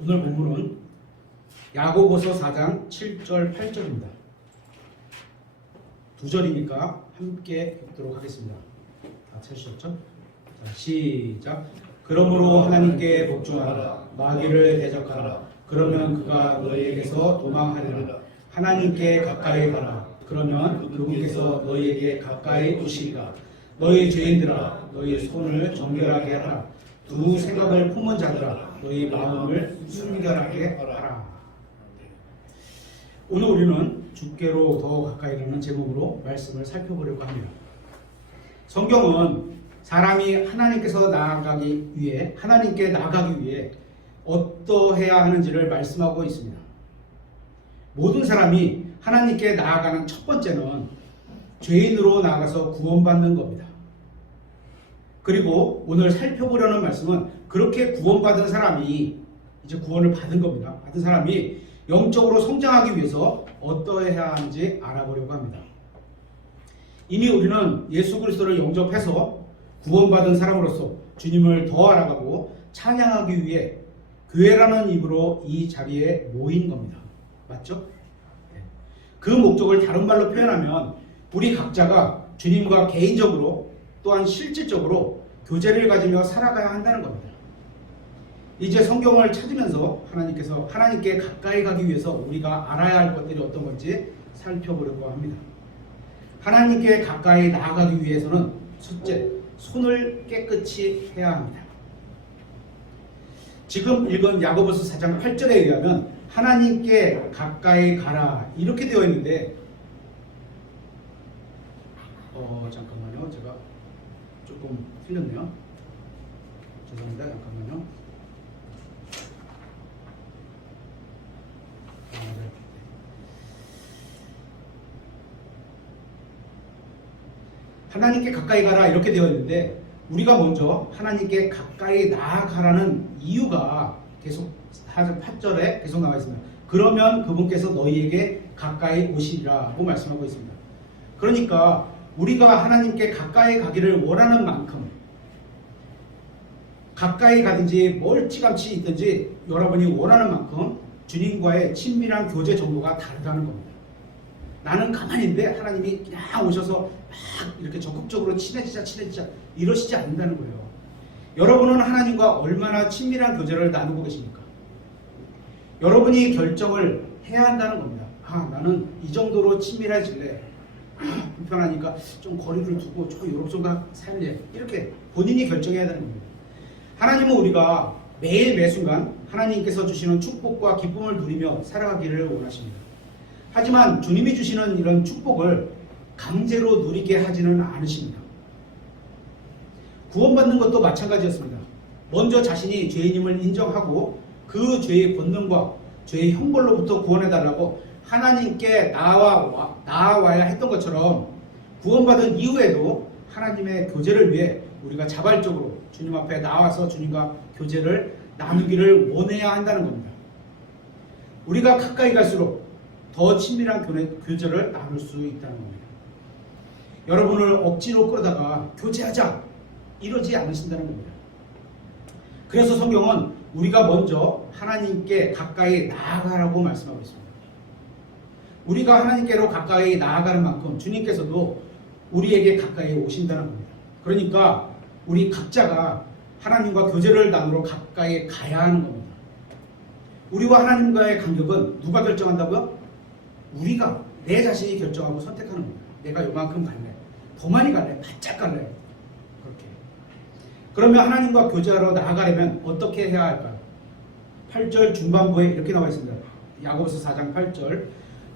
오늘 본문은 야고보서 4장 7절 8절입니다. 두 절이니까 함께 읽도록 하겠습니다. 다 찾으셨죠? 자, 시작. 그러므로 하나님께 복종하라. 마귀를 대적하라. 그러면 그가 너희에게서 도망하리라. 하나님께 가까이 가라. 그러면 그분께서 너희에게 가까이 오시리라. 너희 죄인들아, 너희 손을 정결하게 하라. 두 생각을 품은 자들아, 너희 마음을 순결하게 하라. 오늘 우리는 주께로 더 가까이 가는 제목으로 말씀을 살펴보려고 합니다. 성경은 사람이 하나님께 나아가기 위해 어떠해야 하는지를 말씀하고 있습니다. 모든 사람이 하나님께 나아가는 첫 번째는 죄인으로 나아가서 구원받는 겁니다. 그리고 오늘 살펴보려는 말씀은 그렇게 구원받은 사람이 이제 구원을 받은 겁니다. 받은 사람이 영적으로 성장하기 위해서 어떠해야 하는지 알아보려고 합니다. 이미 우리는 예수 그리스도를 영접해서 구원받은 사람으로서 주님을 더 알아가고 찬양하기 위해 교회라는 이름으로 이 자리에 모인 겁니다. 맞죠? 그 목적을 다른 말로 표현하면 우리 각자가 주님과 개인적으로 또한 실질적으로 교제를 가지며 살아가야 한다는 겁니다. 이제 성경을 찾으면서 하나님께 가까이 가기 위해서 우리가 알아야 할 것들이 어떤 건지 살펴보려고 합니다. 하나님께 가까이 나아가기 위해서는 첫째, 손을 깨끗이 해야 합니다. 지금 읽은 야고보서 4장 8절에 의하면 하나님께 가까이 가라 이렇게 되어 있는데 잠깐만요. 제가 조금 틀렸네요. 죄송합니다. 잠깐만요. 하나님께 가까이 가라 이렇게 되어 있는데 우리가 먼저 하나님께 가까이 나아가라는 이유가 계속 8절에 계속 나와 있습니다. 그러면 그분께서 너희에게 가까이 오시리라고 말씀하고 있습니다. 그러니까 우리가 하나님께 가까이 가기를 원하는 만큼 가까이 가든지 멀찌감치 있든지 여러분이 원하는 만큼 주님과의 친밀한 교제 정도가 다르다는 겁니다. 나는 가만히 있는데 하나님이 그냥 오셔서 막 이렇게 적극적으로 친해지자 이러시지 않는다는 거예요. 여러분은 하나님과 얼마나 친밀한 교제를 나누고 계십니까? 여러분이 결정을 해야 한다는 겁니다. 나는 이 정도로 친밀해질래. 불편하니까 좀 거리를 두고 요렇게 살래. 이렇게 본인이 결정해야 되는 겁니다. 하나님은 우리가 매일 매순간 하나님께서 주시는 축복과 기쁨을 누리며 살아가기를 원하십니다. 하지만 주님이 주시는 이런 축복을 강제로 누리게 하지는 않으십니다. 구원받는 것도 마찬가지였습니다. 먼저 자신이 죄인임을 인정하고 그 죄의 본능과 죄의 형벌로부터 구원해달라고 하나님께 나아와야 했던 것처럼 구원받은 이후에도 하나님의 교제를 위해 우리가 자발적으로 주님 앞에 나와서 주님과 교제를 나누기를 원해야 한다는 겁니다. 우리가 가까이 갈수록 더 친밀한 교제를 나눌 수 있다는 겁니다. 여러분을 억지로 끌어다가 교제하자 이러지 않으신다는 겁니다. 그래서 성경은 우리가 먼저 하나님께 가까이 나아가라고 말씀하고 있습니다. 우리가 하나님께로 가까이 나아가는 만큼 주님께서도 우리에게 가까이 오신다는 겁니다. 그러니까 우리 각자가 하나님과 교제를 나누러 가까이 가야 하는 겁니다. 우리와 하나님과의 간격은 누가 결정한다고요? 우리가 내 자신이 결정하고 선택하는 겁니다. 내가 요만큼 갈래, 더 많이 갈래, 바짝 갈래. 그렇게. 그러면 하나님과 교제하러 나아가려면 어떻게 해야 할까요? 8절 중반부에 이렇게 나와 있습니다. 야고보서 4장 8절.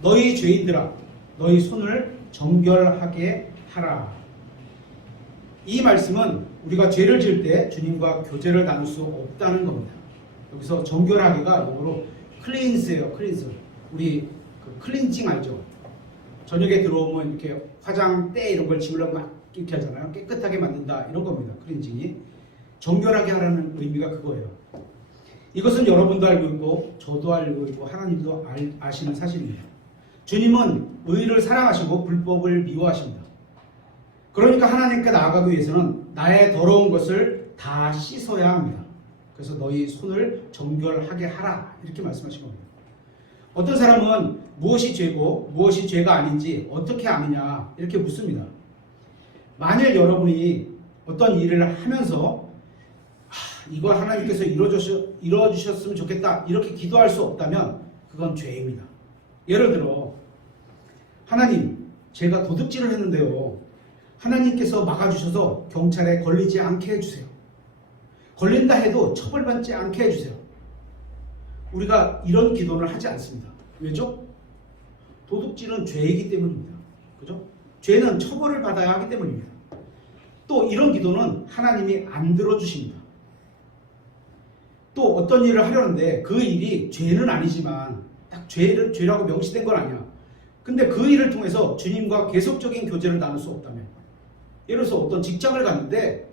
너희 죄인들아, 너희 손을 정결하게 하라. 이 말씀은 우리가 죄를 지을 때 주님과 교제를 나눌 수 없다는 겁니다. 여기서 정결하게가 영어로 클린스예요. 클린스. 우리 클렌징 알죠? 저녁에 들어오면 이렇게 화장대 이런 걸 지우려고 막 이렇게 하잖아요. 깨끗하게 만든다 이런 겁니다. 클렌징이. 정결하게 하라는 의미가 그거예요. 이것은 여러분도 알고 있고 저도 알고 있고 하나님도 아시는 사실입니다. 주님은 의를 사랑하시고 불법을 미워하십니다. 그러니까 하나님께 나아가기 위해서는 나의 더러운 것을 다 씻어야 합니다. 그래서 너희 손을 정결하게 하라 이렇게 말씀하신 겁니다. 어떤 사람은 무엇이 죄고 무엇이 죄가 아닌지 어떻게 아느냐 이렇게 묻습니다. 만일 여러분이 어떤 일을 하면서 이거 하나님께서 이루어주셨으면 좋겠다 이렇게 기도할 수 없다면 그건 죄입니다. 예를 들어 하나님 제가 도둑질을 했는데요. 하나님께서 막아주셔서 경찰에 걸리지 않게 해주세요. 걸린다 해도 처벌받지 않게 해주세요. 우리가 이런 기도를 하지 않습니다. 왜죠? 도둑질은 죄이기 때문입니다. 그죠? 죄는 처벌을 받아야 하기 때문입니다. 또 이런 기도는 하나님이 안 들어주십니다. 또 어떤 일을 하려는데 그 일이 죄는 아니지만 딱 죄라고 명시된 건 아니야. 근데 그 일을 통해서 주님과 계속적인 교제를 나눌 수 없다면, 예를 들어서 어떤 직장을 갔는데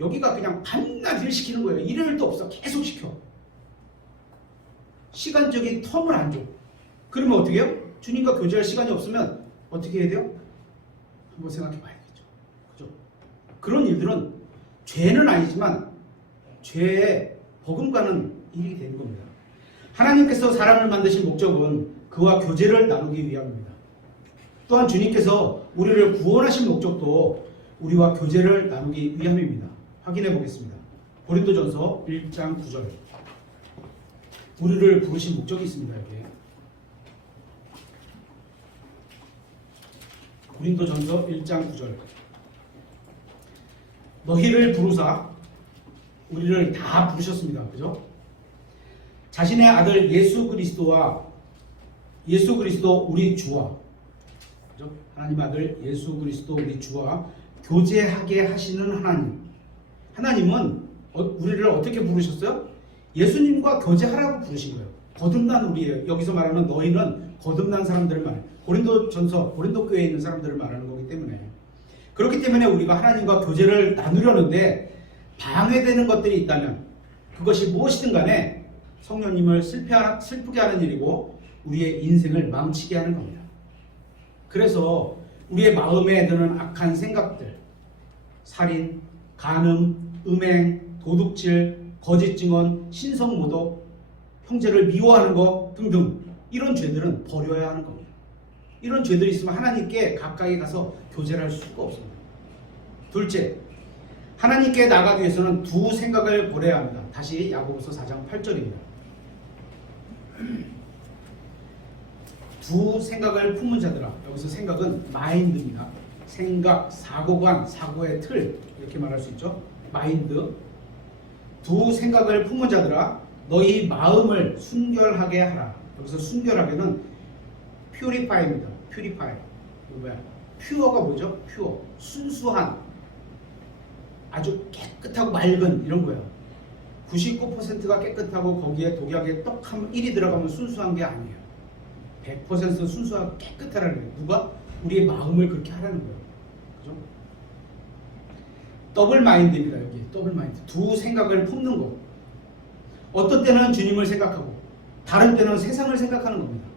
여기가 그냥 밤낮 일 시키는 거예요. 일요일도 없어. 계속 시켜. 시간적인 텀을 안 줘. 그러면 어떻게 해요? 주님과 교제할 시간이 없으면 어떻게 해야 돼요? 한번 생각해 봐야겠죠. 그죠? 그런 일들은 죄는 아니지만 죄에 버금가는 일이 되는 겁니다. 하나님께서 사람을 만드신 목적은 그와 교제를 나누기 위함입니다. 또한 주님께서 우리를 구원하신 목적도 우리와 교제를 나누기 위함입니다. 확인해 보겠습니다. 고린도전서 1장 9절. 우리를 부르신 목적이 있습니다. 여기에. 고린도전서 1장 9절. 너희를 부르사 우리를 다 부르셨습니다. 그죠? 자신의 아들 예수 그리스도 우리 주와, 그죠? 하나님 아들 예수 그리스도 우리 주와 교제하게 하시는 하나님. 하나님은 우리를 어떻게 부르셨어요? 예수님과 교제하라고 부르신 거예요. 거듭난 우리예요. 여기서 말하는 너희는 거듭난 사람들을 말해요. 고린도 교회에 있는 사람들을 말하는 거기 때문에. 그렇기 때문에 우리가 하나님과 교제를 나누려는데 방해되는 것들이 있다면 그것이 무엇이든 간에 성령님을 슬프게 하는 일이고 우리의 인생을 망치게 하는 겁니다. 그래서 우리의 마음에 드는 악한 생각들, 살인, 간음, 음행, 도둑질, 거짓 증언, 신성모독, 형제를 미워하는 것 등등 이런 죄들은 버려야 하는 겁니다. 이런 죄들이 있으면 하나님께 가까이 가서 교제를 할 수가 없습니다. 둘째, 하나님께 나가기 위해서는 두 생각을 버려야 합니다. 다시 야고보서 4장 8절입니다. 두 생각을 품은 자들아. 여기서 생각은 마인드입니다. 생각, 사고관, 사고의 틀 이렇게 말할 수 있죠. 마인드. 두 생각을 품은 자들아 너희 마음을 순결하게 하라. 여기서 순결하게는 purify입니다. purify. 퓨어가 뭐죠? 퓨어. 순수한, 아주 깨끗하고 맑은 이런 거예요. 99%가 깨끗하고 거기에 독약에 떡 1이 들어가면 순수한 게 아니에요. 100% 순수하고 깨끗하라는 거예요. 누가? 우리의 마음을 그렇게 하라는 거예요. 그죠? 더블 마인드입니다. 여기 더블 마인드. 두 생각을 품는 거. 어떤 때는 주님을 생각하고 다른 때는 세상을 생각하는 겁니다.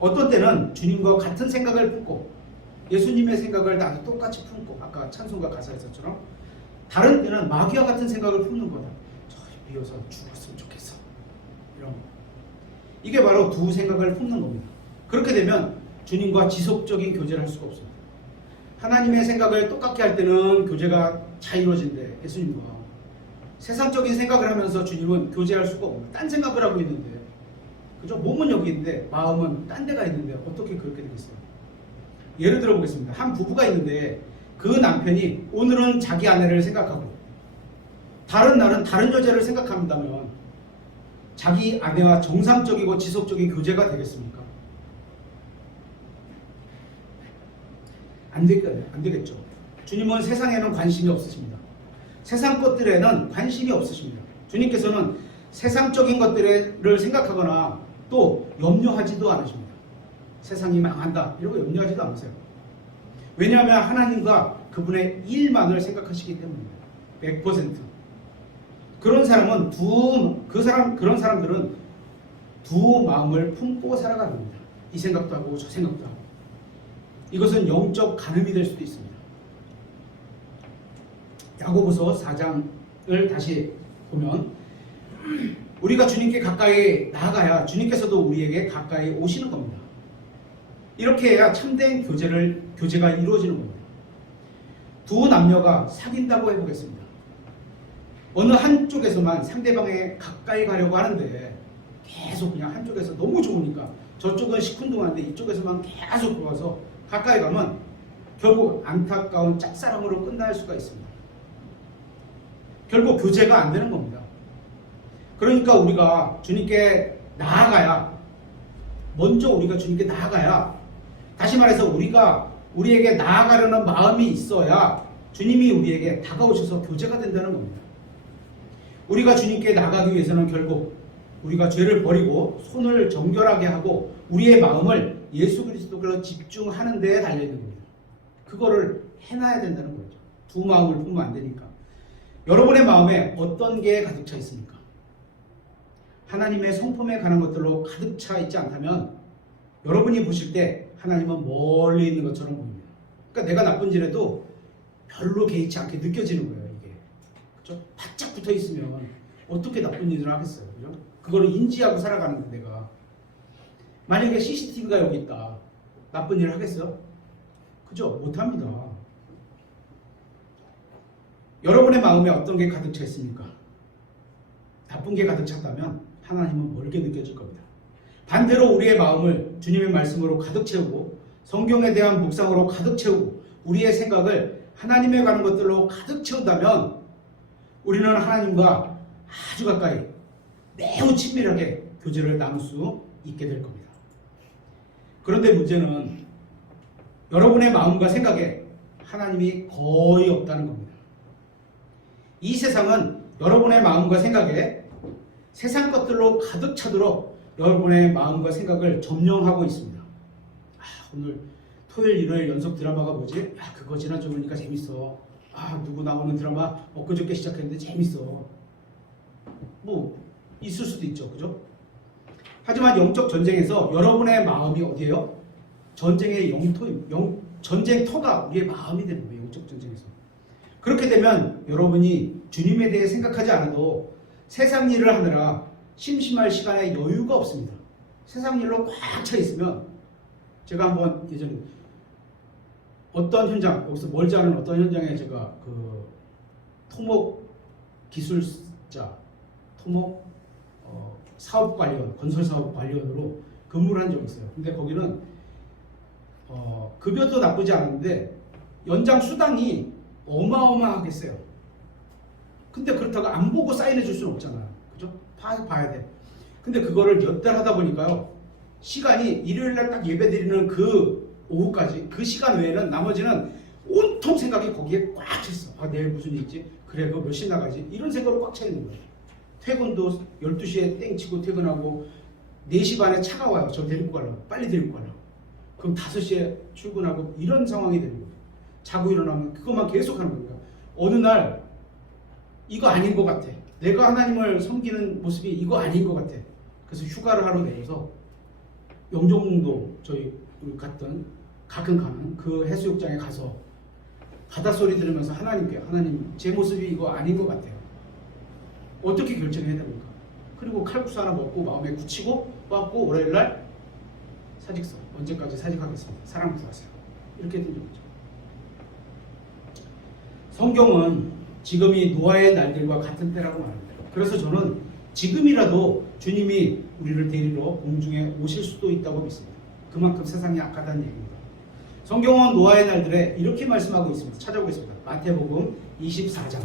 어떤 때는 주님과 같은 생각을 품고 예수님의 생각을 나도 똑같이 품고 아까 찬송가 가사에서처럼 다른 때는 마귀와 같은 생각을 품는 거다. 저희 비어서 죽었으면 좋겠어. 이런 거. 이게 바로 두 생각을 품는 겁니다. 그렇게 되면 주님과 지속적인 교제를 할 수가 없습니다. 하나님의 생각을 똑같게 할 때는 교제가 잘 이루어진대. 예수님과 세상적인 생각을 하면서 주님은 교제할 수가 없고 딴 생각을 하고 있는데, 그죠? 몸은 여기 있는데 마음은 딴 데가 있는데 어떻게 그렇게 되겠어요? 예를 들어 보겠습니다. 한 부부가 있는데 그 남편이 오늘은 자기 아내를 생각하고 다른 날은 다른 여자를 생각한다면 자기 아내와 정상적이고 지속적인 교제가 되겠습니까? 안 되겠죠. 주님은 세상에는 관심이 없으십니다. 세상 것들에는 관심이 없으십니다. 주님께서는 세상적인 것들을 생각하거나 또 염려하지도 않으십니다. 세상이 망한다 이러고 염려하지도 않으세요. 왜냐하면 하나님과 그분의 일만을 생각하시기 때문입니다. 100%. 그런 사람들은 두 마음을 품고 살아가는 겁니다. 이 생각도 하고 저 생각도 하고. 이것은 영적 간음이 될 수도 있습니다. 야고보서 4장을 다시 보면 우리가 주님께 가까이 나아가야 주님께서도 우리에게 가까이 오시는 겁니다. 이렇게 해야 참된 교제가 이루어지는 겁니다. 두 남녀가 사귄다고 해보겠습니다. 어느 한쪽에서만 상대방에 가까이 가려고 하는데 계속 그냥 한쪽에서 너무 좋으니까 저쪽은 시큰둥한데 이쪽에서만 계속 좋아서 가까이 가면 결국 안타까운 짝사랑으로 끝날 수가 있습니다. 결국 교제가 안 되는 겁니다. 그러니까 우리가 주님께 나아가야, 먼저 우리가 주님께 나아가야, 다시 말해서 우리에게 나아가려는 마음이 있어야 주님이 우리에게 다가오셔서 교제가 된다는 겁니다. 우리가 주님께 나가기 위해서는 결국 우리가 죄를 버리고 손을 정결하게 하고 우리의 마음을 예수 그리스도로 집중하는 데에 달려있는 겁니다. 그거를 해놔야 된다는 거죠. 두 마음을 품으면 안 되니까. 여러분의 마음에 어떤 게 가득 차 있습니까? 하나님의 성품에 관한 것들로 가득 차 있지 않다면 여러분이 보실 때 하나님은 멀리 있는 것처럼 보입니다. 그러니까 내가 나쁜지라도 별로 개의치 않게 느껴지는 거예요. 이게 그렇죠? 바짝 붙어 있으면 어떻게 나쁜 일을 하겠어요, 그죠? 그거를 인지하고 살아가는데 내가 만약에 CCTV가 여기 있다, 나쁜 일을 하겠어요? 그죠? 못합니다. 여러분의 마음에 어떤 게 가득 차 있습니까? 나쁜 게 가득 찼다면 하나님은 멀게 느껴질 겁니다. 반대로 우리의 마음을 주님의 말씀으로 가득 채우고 성경에 대한 묵상으로 가득 채우고 우리의 생각을 하나님에 관한 것들로 가득 채운다면 우리는 하나님과 아주 가까이 매우 친밀하게 교제를 나눌 수 있게 될 겁니다. 그런데 문제는 여러분의 마음과 생각에 하나님이 거의 없다는 겁니다. 이 세상은 여러분의 마음과 생각에 세상 것들로 가득 차도록 여러분의 마음과 생각을 점령하고 있습니다. 오늘 토요일 일요일 연속 드라마가 뭐지? 그거 지난주 보니까 재밌어. 누구 나오는 드라마 엊그저께 시작했는데 재밌어. 뭐 있을 수도 있죠, 그죠? 하지만 영적 전쟁에서 여러분의 마음이 어디예요? 전쟁의 전쟁터가 우리의 마음이 되는 거예요. 영적 전쟁에서. 그렇게 되면 여러분이 주님에 대해 생각하지 않아도 세상 일을 하느라 심심할 시간에 여유가 없습니다. 세상 일로 꽉 차 있으면, 제가 한번 예전에 어떤 현장, 여기서 멀지 않은 어떤 현장에 제가 그 토목 기술자, 토목 사업 관련, 건설 사업 관련으로 근무를 한 적이 있어요. 근데 거기는 급여도 나쁘지 않은데 연장 수당이 어마어마하겠어요. 근데 그렇다고 안 보고 사인해 줄 수는 없잖아요. 그죠? 봐야 돼. 근데 그거를 몇 달 하다 보니까요, 시간이 일요일날 딱 예배 드리는 그 오후까지, 그 시간 외에는 나머지는 온통 생각이 거기에 꽉 찼어. 내일 무슨 일 있지? 그래, 그거 몇 시 나가지? 이런 생각으로 꽉 차 있는 거예요. 퇴근도 12시에 땡 치고 퇴근하고 4시 반에 차가 와요. 저 데리고 가려고. 빨리 데리고 가려고. 그럼 5시에 출근하고 이런 상황이 되는 거예요. 자고 일어나면 그것만 계속 하는 거예요. 어느 날 이거 아닌 것 같아. 내가 하나님을 섬기는 모습이 이거 아닌 것 같아. 그래서 휴가를 하러 내려서 영종도 저희 갔던 가끔 가는 그 해수욕장에 가서 바닷소리 들으면서 하나님 제 모습이 이거 아닌 것 같아요. 어떻게 결정해야 됩니까? 그리고 칼국수 하나 먹고 마음에 굳히고 왔고 월요일날 사직서 언제까지 사직하겠습니다. 사랑 구하세요. 이렇게 된 적이죠. 성경은 지금이 노아의 날들과 같은 때라고 말합니다. 그래서 저는 지금이라도 주님이 우리를 데리러 공중에 오실 수도 있다고 믿습니다. 그만큼 세상이 악하다는 얘기입니다. 성경은 노아의 날들에 이렇게 말씀하고 있습니다. 찾아보겠습니다. 마태복음 24장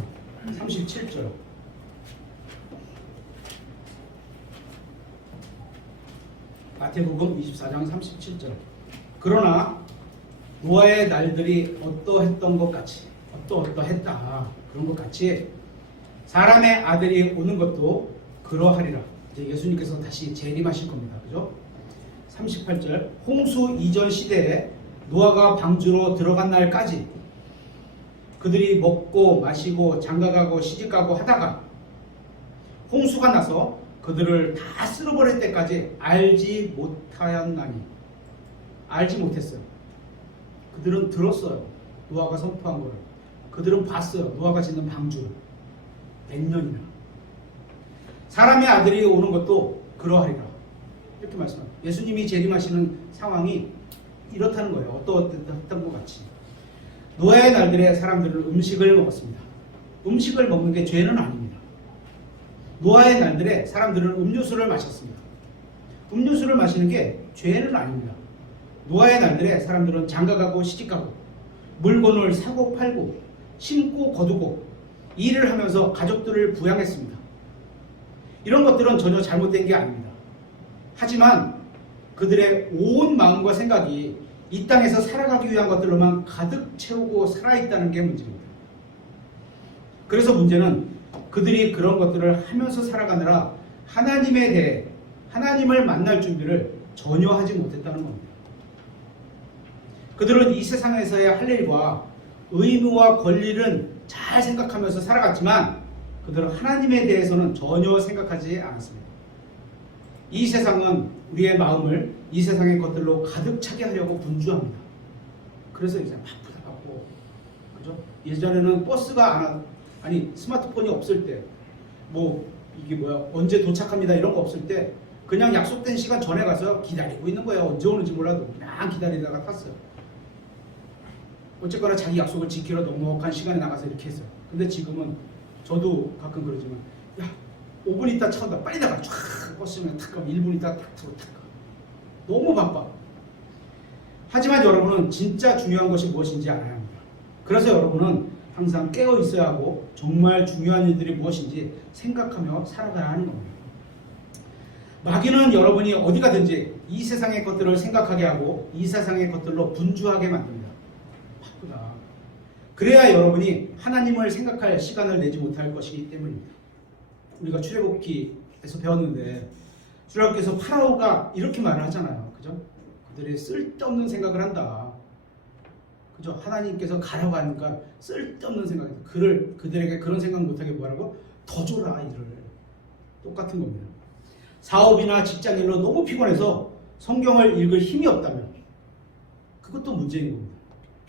37절. 마태복음 24장 37절. 그러나 노아의 날들이 어떠했던 것 같이, 어떠했다 그런 것 같이 사람의 아들이 오는 것도 그러하리라. 이제 예수님께서 다시 재림하실 겁니다. 그죠? 38절. 홍수 이전 시대에 노아가 방주로 들어간 날까지 그들이 먹고 마시고 장가가고 시집가고 하다가 홍수가 나서 그들을 다 쓸어버릴 때까지 알지 못하였나니. 알지 못했어요. 그들은 들었어요. 노아가 선포한 거를. 그들은 봤어요. 노아가 짓는 방주를. 몇 년이나. 사람의 아들이 오는 것도 그러하리라. 이렇게 말씀합니다. 예수님이 재림하시는 상황이 이렇다는 거예요. 어떠했던 것 같이. 노아의 날들에 사람들은 음식을 먹었습니다. 음식을 먹는 게 죄는 아닙니다. 노아의 날들에 사람들은 음료수를 마셨습니다. 음료수를 마시는 게 죄는 아닙니다. 노아의 날들에 사람들은 장가가고 시집가고 물건을 사고 팔고 심고 거두고 일을 하면서 가족들을 부양했습니다. 이런 것들은 전혀 잘못된 게 아닙니다. 하지만 그들의 온 마음과 생각이 이 땅에서 살아가기 위한 것들로만 가득 채우고 살아있다는 게 문제입니다. 그래서 문제는 그들이 그런 것들을 하면서 살아가느라 하나님에 대해 하나님을 만날 준비를 전혀 하지 못했다는 겁니다. 그들은 이 세상에서의 할 일과 의무와 권리는 잘 생각하면서 살아갔지만 그들은 하나님에 대해서는 전혀 생각하지 않았습니다. 이 세상은 우리의 마음을 이 세상의 것들로 가득 차게 하려고 분주합니다. 그래서 이제 바쁘고, 그죠? 예전에는 버스가 스마트폰이 없을 때, 언제 도착합니다 이런 거 없을 때 그냥 약속된 시간 전에 가서 기다리고 있는 거예요. 언제 오는지 몰라도 그냥 기다리다가 탔어요. 어쨌거나 자기 약속을 지키러 넉넉한 시간에 나가서 이렇게 했어요. 근데 지금은 저도 가끔 그러지만, 야, 5분 있다 차 온다. 빨리 나가. 쫙 버스면 탁 가면 1분 있다 탁 타고 탁 가. 너무 바빠. 하지만 여러분은 진짜 중요한 것이 무엇인지 알아야 합니다. 그래서 여러분은 항상 깨어 있어야 하고 정말 중요한 일들이 무엇인지 생각하며 살아가야 하는 겁니다. 마귀는 여러분이 어디 가든지 이 세상의 것들을 생각하게 하고 이 세상의 것들로 분주하게 만듭니다. 바쁘다. 그래야 여러분이 하나님을 생각할 시간을 내지 못할 것이기 때문입니다. 우리가 출애굽기에서 배웠는데 출애굽기에서 파라오가 이렇게 말을 하잖아요. 그죠? 그들이 쓸데없는 생각을 한다. 그죠? 하나님께서 가라고 하니까 쓸데없는 생각이 그들에게 그런 생각 못하게 뭐라고? 더 줘라 일을. 똑같은 겁니다. 사업이나 직장일로 너무 피곤해서 성경을 읽을 힘이 없다면 그것도 문제인 겁니다.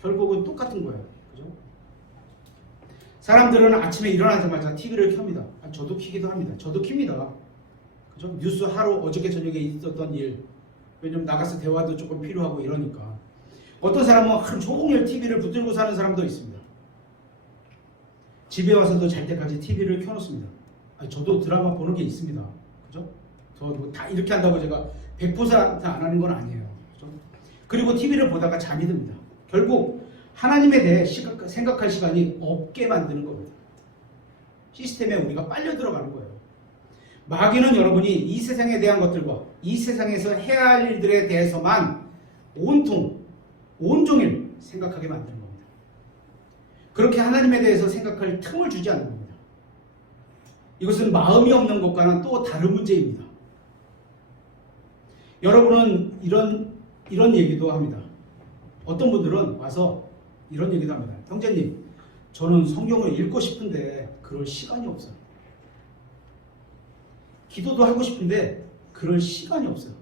결국은 똑같은 거예요. 그죠? 사람들은 아침에 일어나자마자 TV를 켭니다. 저도 켜기도 합니다. 저도 켭니다. 그죠? 뉴스 하루 어저께 저녁에 있었던 일, 왜냐면 나가서 대화도 조금 필요하고 이러니까. 어떤 사람은 하루 종일 TV를 붙들고 사는 사람도 있습니다. 집에 와서도 잘 때까지 TV를 켜놓습니다. 저도 드라마 보는 게 있습니다. 그죠? 저 다 이렇게 한다고 제가 100% 안 하는 건 아니에요. 그죠? 그리고 TV를 보다가 잠이 듭니다. 결국 하나님에 대해 생각할 시간이 없게 만드는 겁니다. 시스템에 우리가 빨려 들어가는 거예요. 마귀는 여러분이 이 세상에 대한 것들과 이 세상에서 해야 할 일들에 대해서만 온종일 생각하게 만드는 겁니다. 그렇게 하나님에 대해서 생각할 틈을 주지 않는 겁니다. 이것은 마음이 없는 것과는 또 다른 문제입니다. 여러분은 이런 얘기도 합니다. 어떤 분들은 와서 이런 얘기도 합니다. 형제님, 저는 성경을 읽고 싶은데 그럴 시간이 없어요. 기도도 하고 싶은데 그럴 시간이 없어요.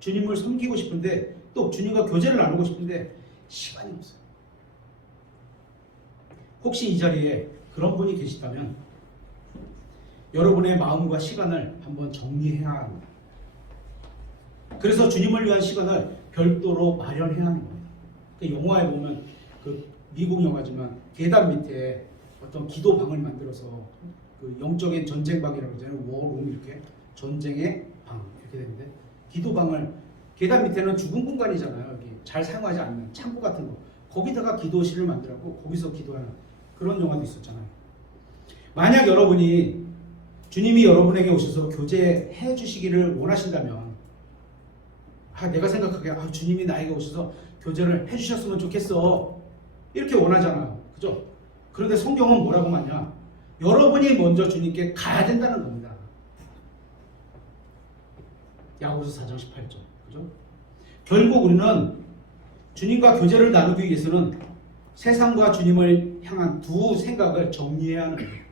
주님을 섬기고 싶은데 또 주님과 교제를 나누고 싶은데 시간이 없어요. 혹시 이 자리에 그런 분이 계시다면 여러분의 마음과 시간을 한번 정리해야 합니다. 그래서 주님을 위한 시간을 별도로 마련해야 하는 겁니다. 그 영화에 보면 미국 영화지만 계단 밑에 어떤 기도방을 만들어서 그 영적인 전쟁방이라고 하잖아요. 워룸 이렇게 전쟁의 방 이렇게 되는데 기도방을 계단 밑에는 죽은 공간이잖아요. 여기 잘 사용하지 않는 창고 같은 거 거기다가 기도실을 만들고 거기서 기도하는 그런 영화도 있었잖아요. 만약 여러분이 주님이 여러분에게 오셔서 교제해 주시기를 원하신다면 내가 생각하기에 주님이 나에게 오셔서 교제를 해주셨으면 좋겠어 이렇게 원하잖아요. 그죠? 그런데 성경은 뭐라고 하냐? 여러분이 먼저 주님께 가야 된다는 겁니다. 야고보서 4장 18절. 그죠? 결국 우리는 주님과 교제를 나누기 위해서는 세상과 주님을 향한 두 생각을 정리해야 하는 겁니다.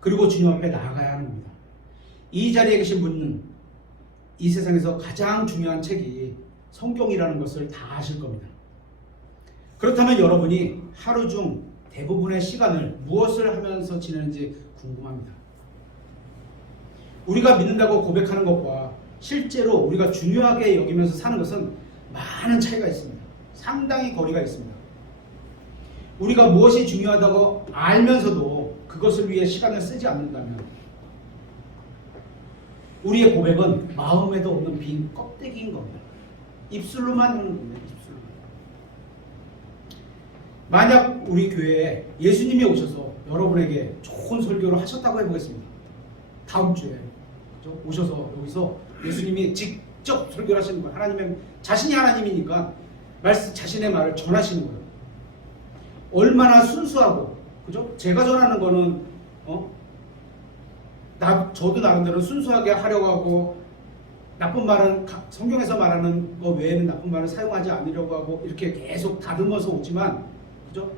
그리고 주님 앞에 나아가야 하는 겁니다. 이 자리에 계신 분은 이 세상에서 가장 중요한 책이 성경이라는 것을 다 아실 겁니다. 그렇다면 여러분이 하루 중 대부분의 시간을 무엇을 하면서 지내는지 궁금합니다. 우리가 믿는다고 고백하는 것과 실제로 우리가 중요하게 여기면서 사는 것은 많은 차이가 있습니다. 상당히 거리가 있습니다. 우리가 무엇이 중요하다고 알면서도 그것을 위해 시간을 쓰지 않는다면 우리의 고백은 마음에도 없는 빈 껍데기인 겁니다. 입술로만 하는 겁니다. 입술로만. 만약 우리 교회에 예수님이 오셔서 여러분에게 좋은 설교를 하셨다고 해보겠습니다. 다음 주에 그렇죠? 오셔서 여기서 예수님이 직접 설교를 하시는 거예요. 하나님의 자신이 하나님이니까 자신의 말을 전하시는 거예요. 얼마나 순수하고 그죠? 제가 전하는 거는 저도 나름대로 순수하게 하려고 하고 나쁜 말은 성경에서 말하는 거 외에는 나쁜 말을 사용하지 않으려고 하고 이렇게 계속 다듬어서 오지만 그죠?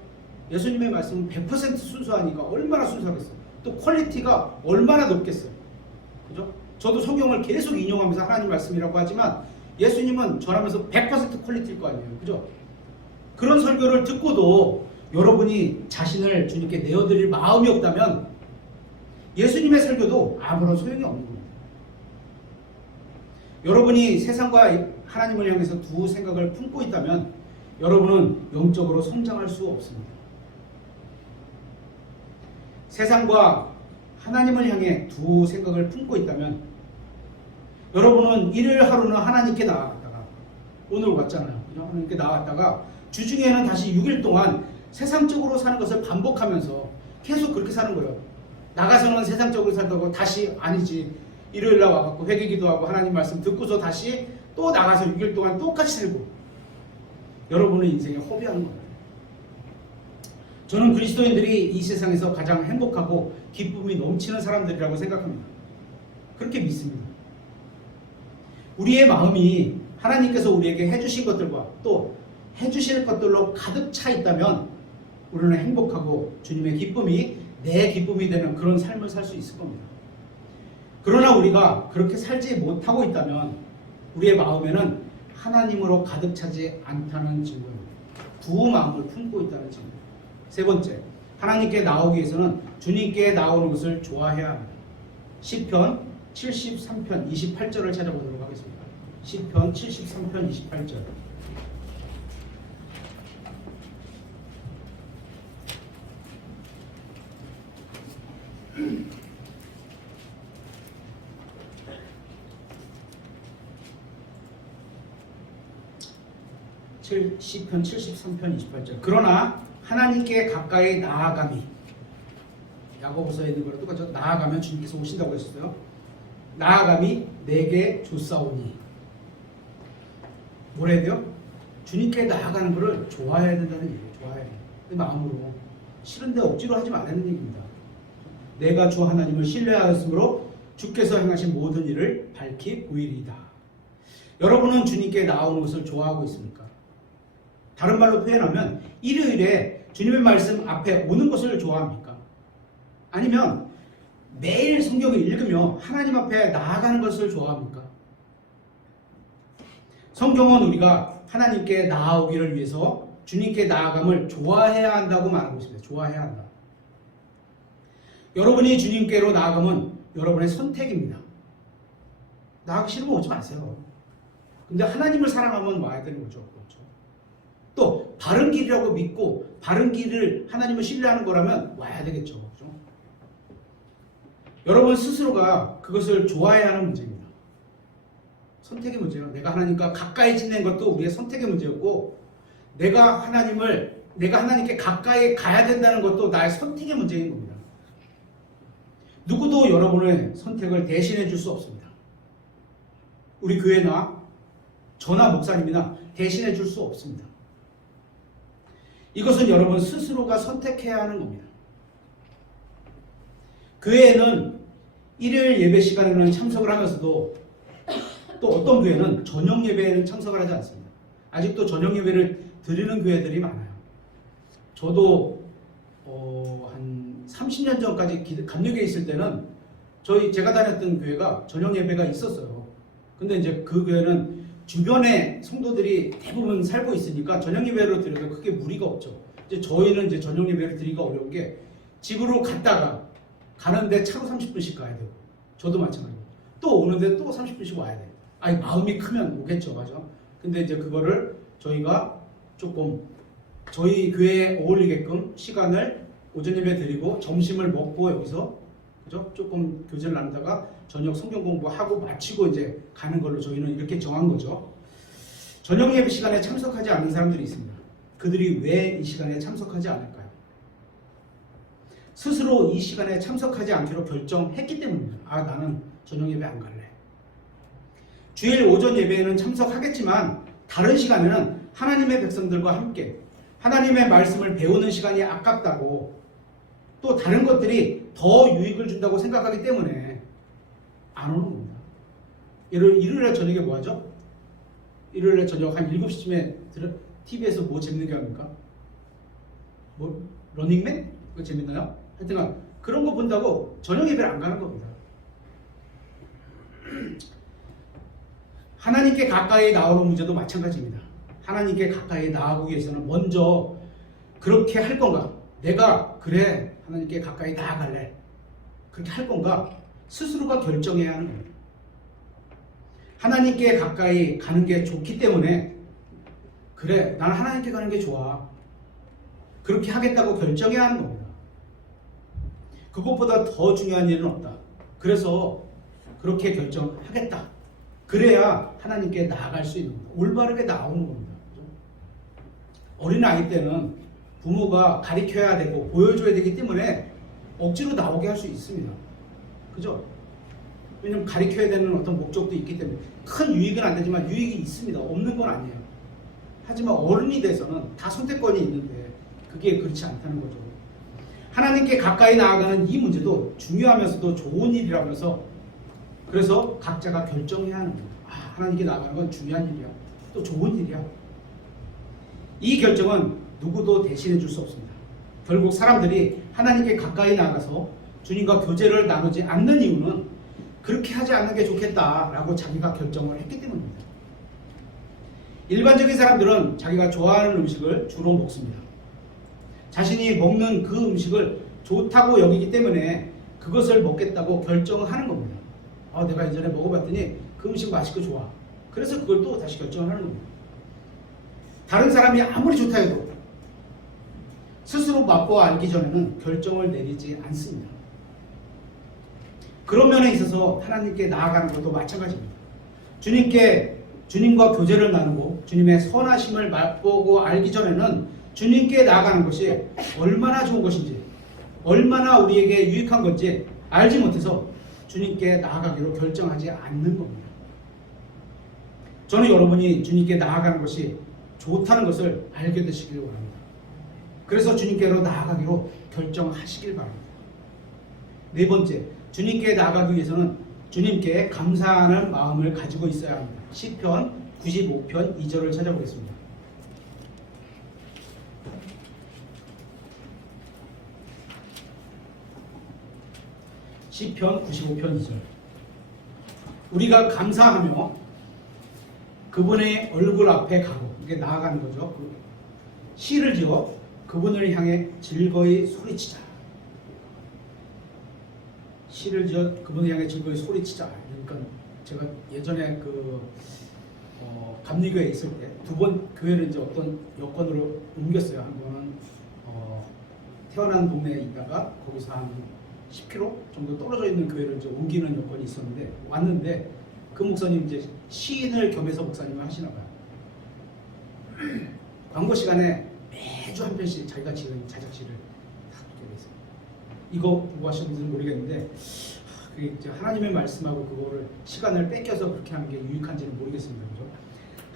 예수님의 말씀은 100% 순수하니까 얼마나 순수하겠어요. 또 퀄리티가 얼마나 높겠어요. 그죠? 저도 성경을 계속 인용하면서 하나님 말씀이라고 하지만 예수님은 전하면서 100% 퀄리티일 거 아니에요. 그죠? 그런 설교를 듣고도 여러분이 자신을 주님께 내어드릴 마음이 없다면 예수님의 설교도 아무런 소용이 없는 겁니다. 여러분이 세상과 하나님을 향해서 두 생각을 품고 있다면 여러분은 영적으로 성장할 수 없습니다. 세상과 하나님을 향해 두 생각을 품고 있다면 여러분은 일요일 하루는 하나님께 나아갔다가 오늘 왔잖아요. 하나님께 나아갔다가 주중에는 다시 6일 동안 세상적으로 사는 것을 반복하면서 계속 그렇게 사는 거예요. 나가서는 세상적으로 살다고 다시 아니지 일요일날 와갖고 회개기도 하고 하나님 말씀 듣고서 다시 또 나가서 6일 동안 똑같이 살고 여러분의 인생에 허비하는 거예요. 저는 그리스도인들이 이 세상에서 가장 행복하고 기쁨이 넘치는 사람들이라고 생각합니다. 그렇게 믿습니다. 우리의 마음이 하나님께서 우리에게 해주신 것들과 또 해주실 것들로 가득 차 있다면 우리는 행복하고 주님의 기쁨이 내 기쁨이 되는 그런 삶을 살 수 있을 겁니다. 그러나 우리가 그렇게 살지 못하고 있다면 우리의 마음에는 하나님으로 가득 차지 않다는 증거입니다. 두 마음을 품고 있다는 증거입니다. 세 번째, 하나님께 나오기 위해서는 주님께 나오는 것을 좋아해야 합니다. 시편 73편 28절을 찾아보도록 하겠습니다. 시편 73편 28절. 시편 73편 28절. 그러나 하나님께 가까이 나아감이, 야고보서에 있는 거랑 똑같죠. 나아가면 주님께서 오신다고 했었어요. 나아감이 내게 좋사오니. 뭐라 해야 돼요? 주님께 나아가는 것을 좋아해야 된다는 얘기예요. 좋아해야 돼요. 그 마음으로. 싫은데 억지로 하지 말라는 얘기입니다. 내가 주 하나님을 신뢰하였으므로 주께서 행하신 모든 일을 밝히 보이리이다. 여러분은 주님께 나오는 것을 좋아하고 있습니까? 다른 말로 표현하면 일요일에 주님의 말씀 앞에 오는 것을 좋아합니까? 아니면 매일 성경을 읽으며 하나님 앞에 나아가는 것을 좋아합니까? 성경은 우리가 하나님께 나아오기를 위해서 주님께 나아감을 좋아해야 한다고 말하고 있습니다. 좋아해야 한다. 여러분이 주님께로 나아가면 여러분의 선택입니다. 나가기 싫으면 오지 마세요. 근데 하나님을 사랑하면 와야 되는 거죠. 그렇죠? 또 바른 길이라고 믿고 바른 길을 하나님을 신뢰하는 거라면 와야 되겠죠. 그렇죠? 여러분 스스로가 그것을 좋아해야 하는 문제입니다. 선택의 문제예요. 내가 하나님과 가까이 지낸 것도 우리의 선택의 문제였고 내가 하나님께 가까이 가야 된다는 것도 나의 선택의 문제인 겁니다. 누구도 여러분의 선택을 대신해 줄 수 없습니다. 우리 교회나 저나 목사님이나 대신해 줄 수 없습니다. 이것은 여러분 스스로가 선택해야 하는 겁니다. 교회에는 일요일 예배 시간에는 참석을 하면서도 또 어떤 교회는 저녁 예배에는 참석을 하지 않습니다. 아직도 저녁 예배를 드리는 교회들이 많아요. 저도 한 30년 전까지 감리교에 있을 때는 제가 다녔던 교회가 저녁 예배가 있었어요. 근데 이제 그 교회는 주변에 성도들이 대부분 살고 있으니까 저녁 예배로 드려도 크게 무리가 없죠. 이제 저희는 이제 저녁 예배를 드리기가 어려운 게 집으로 가는데 차로 30분씩 가야 되고 저도 마찬가지고. 또 오는데 또 30분씩 와야 돼. 아니, 마음이 크면 오겠죠. 맞아. 근데 이제 그거를 저희가 조금 저희 교회에 어울리게끔 시간을 오전 예배 드리고 점심을 먹고 여기서 그죠? 조금 교제를 나누다가 저녁 성경 공부하고 마치고 이제 가는 걸로 저희는 이렇게 정한 거죠. 저녁 예배 시간에 참석하지 않는 사람들이 있습니다. 그들이 왜 이 시간에 참석하지 않을까요? 스스로 이 시간에 참석하지 않기로 결정했기 때문입니다. 아, 나는 저녁 예배 안 갈래. 주일 오전 예배에는 참석하겠지만 다른 시간에는 하나님의 백성들과 함께 하나님의 말씀을 배우는 시간이 아깝다고 또 다른 것들이 더 유익을 준다고 생각하기 때문에 안 오는 겁니다. 일요일에 저녁에 뭐 하죠? 일요일에 저녁 한 7시쯤에 TV에서 뭐 재밌는 게 합니까? 뭐 러닝맨? 그거 재밌나요? 하여튼 그런 거 본다고 저녁 예배를 안 가는 겁니다. 하나님께 가까이 나오는 문제도 마찬가지입니다. 하나님께 가까이 나아가기 위해서는 먼저 그렇게 할 건가? 내가 그래 하나님께 가까이 나아갈래. 그렇게 할 건가? 스스로가 결정해야 하는 겁니다. 하나님께 가까이 가는 게 좋기 때문에 그래 나는 하나님께 가는 게 좋아. 그렇게 하겠다고 결정해야 하는 겁니다. 그것보다 더 중요한 일은 없다. 그래서 그렇게 결정하겠다. 그래야 하나님께 나아갈 수 있는 겁니다. 올바르게 나오는 겁니다. 어린아이 때는 부모가 가르쳐야 되고 보여줘야 되기 때문에 억지로 나오게 할 수 있습니다. 그죠? 왜냐면 가르쳐야 되는 어떤 목적도 있기 때문에 큰 유익은 안 되지만 유익이 있습니다. 없는 건 아니에요. 하지만 어른이 돼서는 다 선택권이 있는데 그게 그렇지 않다는 거죠. 하나님께 가까이 나아가는 이 문제도 중요하면서도 좋은 일이라면서 그래서 각자가 결정해야 하는 거예요. 아, 하나님께 나아가는 건 중요한 일이야. 또 좋은 일이야. 이 결정은 누구도 대신해 줄 수 없습니다. 결국 사람들이 하나님께 가까이 나가서 주님과 교제를 나누지 않는 이유는 그렇게 하지 않는 게 좋겠다라고 자기가 결정을 했기 때문입니다. 일반적인 사람들은 자기가 좋아하는 음식을 주로 먹습니다. 자신이 먹는 그 음식을 좋다고 여기기 때문에 그것을 먹겠다고 결정하는 겁니다. 아, 내가 이전에 먹어봤더니 그 음식 맛있고 좋아. 그래서 그걸 또 다시 결정을 하는 겁니다. 다른 사람이 아무리 좋다 해도 스스로 맛보아 알기 전에는 결정을 내리지 않습니다. 그런 면에 있어서 하나님께 나아가는 것도 마찬가지입니다. 주님과 교제를 나누고 주님의 선하심을 맛보고 알기 전에는 주님께 나아가는 것이 얼마나 좋은 것인지 얼마나 우리에게 유익한 건지 알지 못해서 주님께 나아가기로 결정하지 않는 겁니다. 저는 여러분이 주님께 나아가는 것이 좋다는 것을 알게 되시길 원합니다. 그래서 주님께로 나아가기로 결정하시길 바랍니다. 네 번째, 주님께 나아가기 위해서는 주님께 감사하는 마음을 가지고 있어야 합니다. 시편 95편 2절을 찾아보겠습니다. 시편 95편 2절. 우리가 감사하며 그분의 얼굴 앞에 가고, 이게 나아가는 거죠. 시를 지어 그분을 향해 즐거이 소리치자. 시를 지어 그분을 향해 즐거이 소리치자. 그러니까 제가 예전에 감리교회에 있을 때 두 번 교회를 이제 어떤 여건으로 옮겼어요. 한 번은 태어난 동네에 있다가 거기서 한 10km 정도 떨어져 있는 교회를 이제 옮기는 여건이 있었는데 왔는데 그 목사님 이제 시인을 겸해서 목사님을 하시나 봐요. 광고 시간에 매주 한 편씩 자기가 지은 자작시를 다 듣게 됐어요. 이거 보고 하셨는지는 모르겠는데 그게 이제 하나님의 말씀하고 그거를 시간을 뺏겨서 그렇게 하는 게 유익한지는 모르겠습니다. 그죠?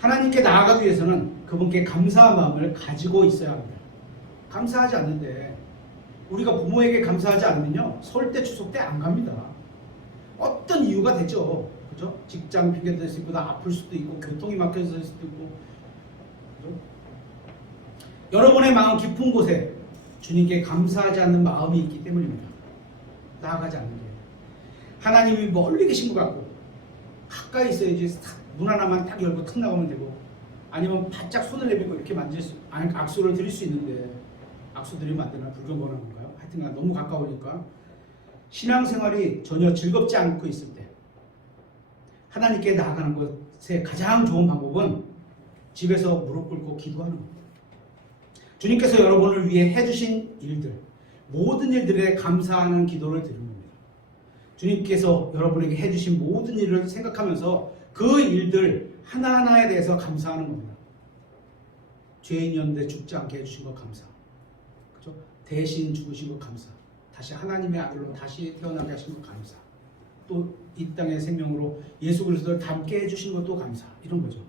하나님께 나아가기 위해서는 그분께 감사한 마음을 가지고 있어야 합니다. 감사하지 않는데 우리가 부모에게 감사하지 않으면요 설 때 추석 때 안 갑니다. 어떤 이유가 되죠. 그죠? 직장 핑계 댈 수 있고 나 아플 수도 있고 교통이 막혀서 될 수도 있고 그죠? 여러분의 마음 깊은 곳에 주님께 감사하지 않는 마음이 있기 때문입니다. 나아가지 않는 게 하나님이 멀리 계신 것 같고 가까이 있어야지 문 하나만 딱 열고 탁 나가면 되고 아니면 바짝 손을 내밀고 이렇게 만질 수 악수를 드릴 수 있는데 악수 드리면 안 되나? 불경건한 건가요? 하여튼간 너무 가까우니까 신앙생활이 전혀 즐겁지 않고 있을 때 하나님께 나아가는 것의 가장 좋은 방법은 집에서 무릎 꿇고 기도하는 겁니다. 주님께서 여러분을 위해 해주신 일들, 모든 일들에 감사하는 기도를 드리는 겁니다. 주님께서 여러분에게 해주신 모든 일을 생각하면서 그 일들 하나하나에 대해서 감사하는 겁니다. 죄인이었는데 죽지 않게 해주신 것 감사. 그죠? 대신 죽으신 것 감사. 다시 하나님의 아들로 다시 태어나게 하신 것 감사. 또 이 땅의 생명으로 예수 그리스도를 닮게 해주신 것도 감사. 이런 거죠.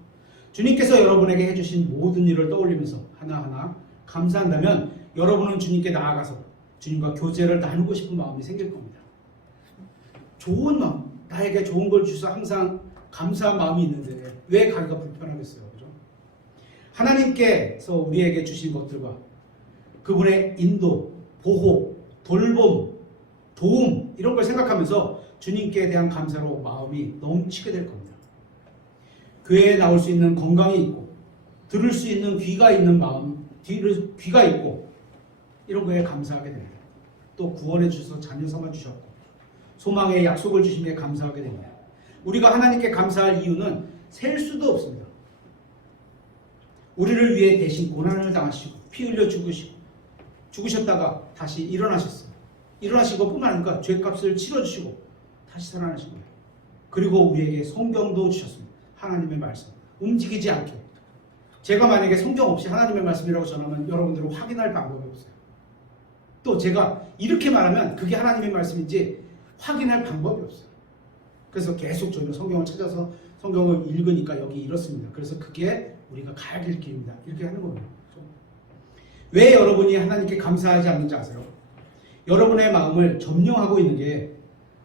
주님께서 여러분에게 해주신 모든 일을 떠올리면서 하나하나 감사한다면 여러분은 주님께 나아가서 주님과 교제를 나누고 싶은 마음이 생길 겁니다. 좋은 마음, 나에게 좋은 걸 주셔서 항상 감사한 마음이 있는데 왜 가기가 불편하겠어요? 그죠? 하나님께서 우리에게 주신 것들과 그분의 인도, 보호, 돌봄, 도움 이런 걸 생각하면서 주님께 대한 감사로 마음이 넘치게 될 겁니다. 교회에 나올 수 있는 건강이 있고 들을 수 있는 귀가 있는 마음, 귀가 있고 이런 거에 감사하게 됩니다. 또 구원해 주셔서 자녀 삼아 주셨고 소망의 약속을 주신 데 감사하게 됩니다. 우리가 하나님께 감사할 이유는 셀 수도 없습니다. 우리를 위해 대신 고난을 당하시고 피 흘려 죽으셨다가 다시 일어나셨어요. 일어나신 것뿐만 아니라 죄값을 치러주시고 다시 살아나신 거예요. 그리고 우리에게 성경도 주셨습니다. 하나님의 말씀. 움직이지 않게. 제가 만약에 성경 없이 하나님의 말씀이라고 전하면 여러분들은 확인할 방법이 없어요. 또 제가 이렇게 말하면 그게 하나님의 말씀인지 확인할 방법이 없어요. 그래서 계속 저희는 성경을 찾아서 성경을 읽으니까 여기 이렇습니다. 그래서 그게 우리가 가야 될 길입니다. 이렇게 하는 겁니다. 왜 여러분이 하나님께 감사하지 않는지 아세요? 여러분의 마음을 점령하고 있는 게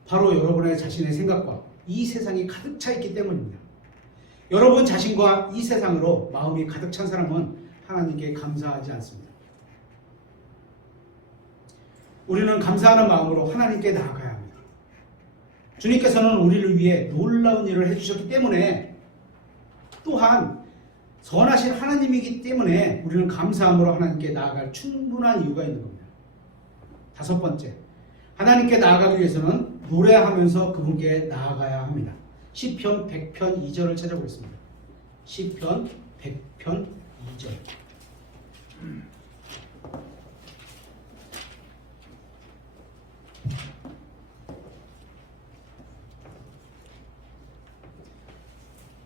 바로 여러분의 자신의 생각과 이 세상이 가득 차 있기 때문입니다. 여러분 자신과 이 세상으로 마음이 가득 찬 사람은 하나님께 감사하지 않습니다. 우리는 감사하는 마음으로 하나님께 나아가야 합니다. 주님께서는 우리를 위해 놀라운 일을 해주셨기 때문에 또한 선하신 하나님이기 때문에 우리는 감사함으로 하나님께 나아갈 충분한 이유가 있는 겁니다. 다섯 번째, 하나님께 나아가기 위해서는 노래하면서 그분께 나아가야 합니다. 시편 100편 2절을 찾아보겠습니다. 시편 100편 2절.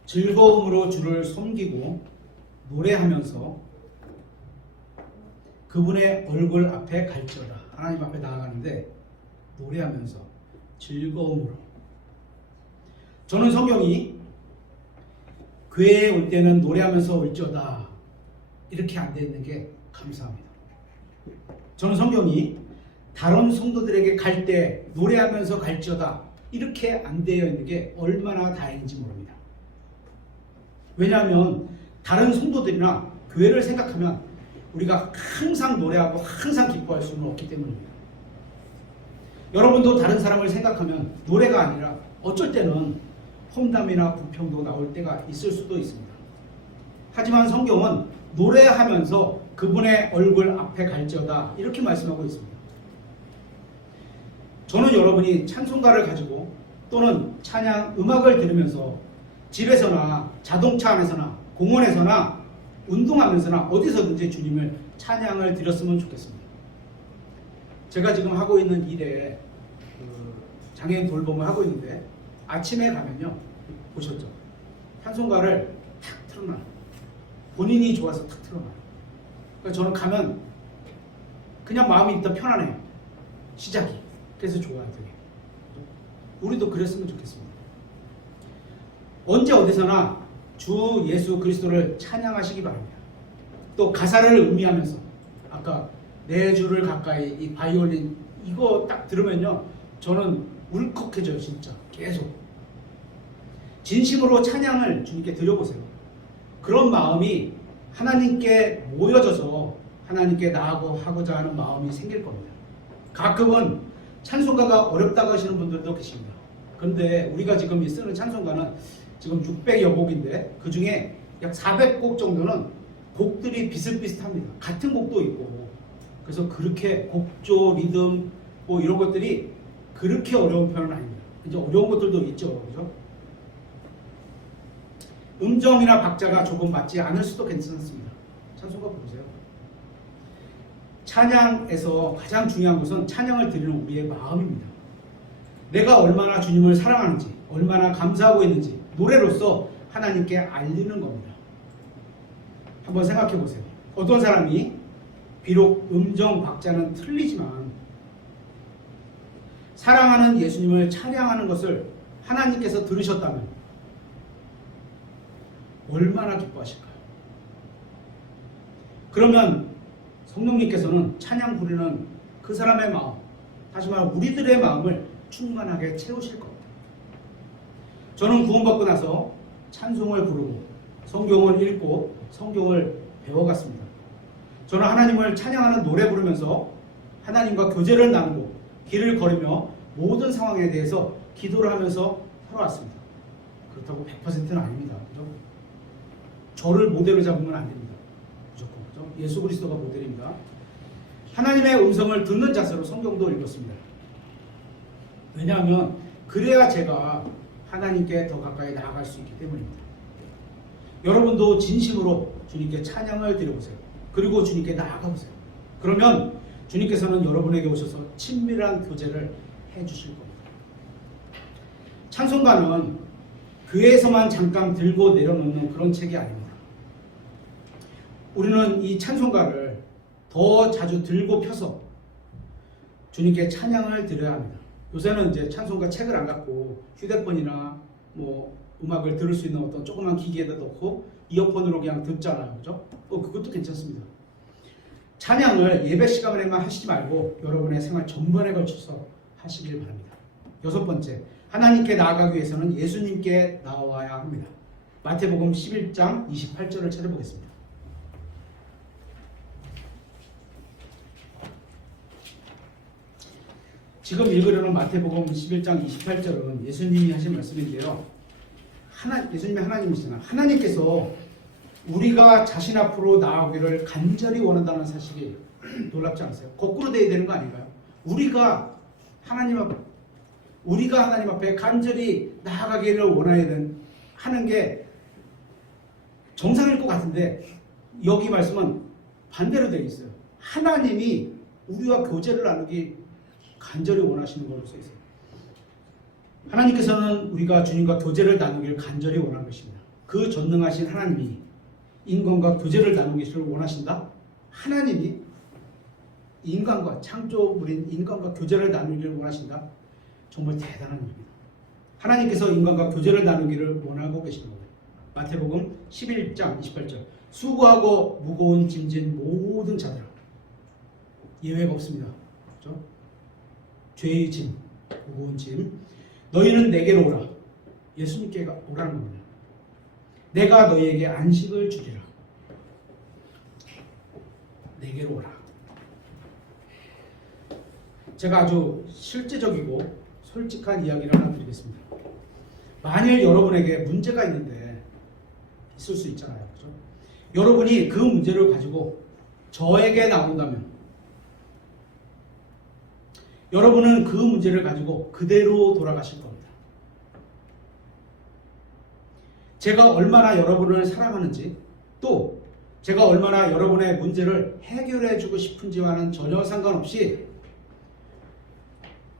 즐거움으로 주를 섬기고 노래하면서 그분의 얼굴 앞에 갈지어다. 하나님 앞에 나아가는데 노래하면서 즐거움으로. 저는 성경이 교회에 올 때는 노래하면서 올지어다 이렇게 안 되어 있는 게 감사합니다. 저는 성경이 다른 성도들에게 갈 때 노래하면서 갈지어다 이렇게 안 되어 있는 게 얼마나 다행인지 모릅니다. 왜냐하면 다른 성도들이나 교회를 생각하면 우리가 항상 노래하고 항상 기뻐할 수는 없기 때문입니다. 여러분도 다른 사람을 생각하면 노래가 아니라 어쩔 때는 험담이나 불평도 나올 때가 있을 수도 있습니다. 하지만 성경은 노래하면서 그분의 얼굴 앞에 갈지어다 이렇게 말씀하고 있습니다. 저는 여러분이 찬송가를 가지고 또는 찬양 음악을 들으면서 집에서나 자동차 안에서나 공원에서나 운동하면서나 어디서든지 주님을 찬양을 드렸으면 좋겠습니다. 제가 지금 하고 있는 일에 장애인 돌봄을 하고 있는데 아침에 가면요 보셨죠? 찬송가를 탁 틀어놔요. 본인이 좋아서 탁 틀어놔요. 그러니까 저는 가면 그냥 마음이 일단 편안해요. 시작이. 그래서 좋아요 되게. 우리도 그랬으면 좋겠습니다. 언제 어디서나 주 예수 그리스도를 찬양하시기 바랍니다. 또 가사를 음미하면서 아까 내 주를 가까이 이 바이올린 이거 딱 들으면요 저는 울컥해져요. 진짜 계속 진심으로 찬양을 주님께 드려보세요. 그런 마음이 하나님께 모여져서 하나님께 나아가고자 하는 마음이 생길 겁니다. 가끔은 찬송가가 어렵다고 하시는 분들도 계십니다. 그런데 우리가 지금 쓰는 찬송가는 지금 600여 곡인데 그 중에 약 400곡 정도는 곡들이 비슷비슷합니다. 같은 곡도 있고 그래서 그렇게 곡조, 리듬 뭐 이런 것들이 그렇게 어려운 편은 아닙니다. 이제 어려운 것들도 있죠. 그죠? 음정이나 박자가 조금 맞지 않을 수도 괜찮습니다. 찬송가 보세요. 찬양에서 가장 중요한 것은 찬양을 드리는 우리의 마음입니다. 내가 얼마나 주님을 사랑하는지, 얼마나 감사하고 있는지 노래로서 하나님께 알리는 겁니다. 한번 생각해 보세요. 어떤 사람이 비록 음정 박자는 틀리지만 사랑하는 예수님을 찬양하는 것을 하나님께서 들으셨다면 얼마나 기뻐하실까요? 그러면 성령님께서는 찬양 부르는 그 사람의 마음, 다시 말해 우리들의 마음을 충만하게 채우실 겁니다. 저는 구원받고 나서 찬송을 부르고 성경을 읽고 성경을 배워갔습니다. 저는 하나님을 찬양하는 노래 부르면서 하나님과 교제를 나누고 길을 걸으며 모든 상황에 대해서 기도를 하면서 살아왔습니다. 그렇다고 100%는 아닙니다. 그죠? 저를 모델로 잡으면 안 됩니다. 무조건. 그죠? 예수 그리스도가 모델입니다. 하나님의 음성을 듣는 자세로 성경도 읽었습니다. 왜냐하면 그래야 제가 하나님께 더 가까이 나아갈 수 있기 때문입니다. 여러분도 진심으로 주님께 찬양을 드려보세요. 그리고 주님께 나아가보세요. 그러면 주님께서는 여러분에게 오셔서 친밀한 교제를 해주실 겁니다. 찬송가는 교회에서만 잠깐 들고 내려놓는 그런 책이 아닙니다. 우리는 이 찬송가를 더 자주 들고 펴서 주님께 찬양을 드려야 합니다. 요새는 이제 찬송가 책을 안 갖고 휴대폰이나 뭐 음악을 들을 수 있는 어떤 조그만 기기에다 넣고 이어폰으로 그냥 듣잖아요. 그죠? 그것도 괜찮습니다. 찬양을 예배 시간에만 하시지 말고 여러분의 생활 전반에 걸쳐서 하시길 바랍니다. 6번째, 하나님께 나아가기 위해서는 예수님께 나와야 합니다. 마태복음 11장 28절을 찾아보겠습니다. 지금 읽으려는 마태복음 11장 28절은 예수님이 하신 말씀인데요. 예수님이 하나님이시잖아요. 하나님께서 우리가 자신 앞으로 나아오기를 간절히 원한다는 사실이 놀랍지 않으세요? 거꾸로 돼야 되는 거 아닌가요? 우리가 하나님 앞에 간절히 나아가기를 원하는 하는 게 정상일 것 같은데 여기 말씀은 반대로 되어 있어요. 하나님이 우리와 교제를 나누기 간절히 원하시는 걸로 써 있어요. 하나님께서는 우리가 주님과 교제를 나누기를 간절히 원하는 것입니다. 그 전능하신 하나님이 인간과 교제를 나누기를 원하신다? 하나님이 인간과 창조물인 인간과 교제를 나누기를 원하신다? 정말 대단한 일입니다. 하나님께서 인간과 교제를 나누기를 원하고 계시는 거예요. 마태복음 11장 28절 수고하고 무거운 짐진 모든 자들아 예외가 없습니다. 그렇죠? 죄의 짐, 무거운 짐 너희는 내게로 오라. 예수님께 오라는 겁니다. 내가 너희에게 안식을 주리라. 내게로 오라. 제가 아주 실제적이고 솔직한 이야기를 하나 드리겠습니다. 만일 여러분에게 문제가 있는데 있을 수 있잖아요. 그렇죠? 여러분이 그 문제를 가지고 저에게 나온다면 여러분은 그 문제를 가지고 그대로 돌아가실 겁니다. 제가 얼마나 여러분을 사랑하는지 또 제가 얼마나 여러분의 문제를 해결해 주고 싶은지와는 전혀 상관없이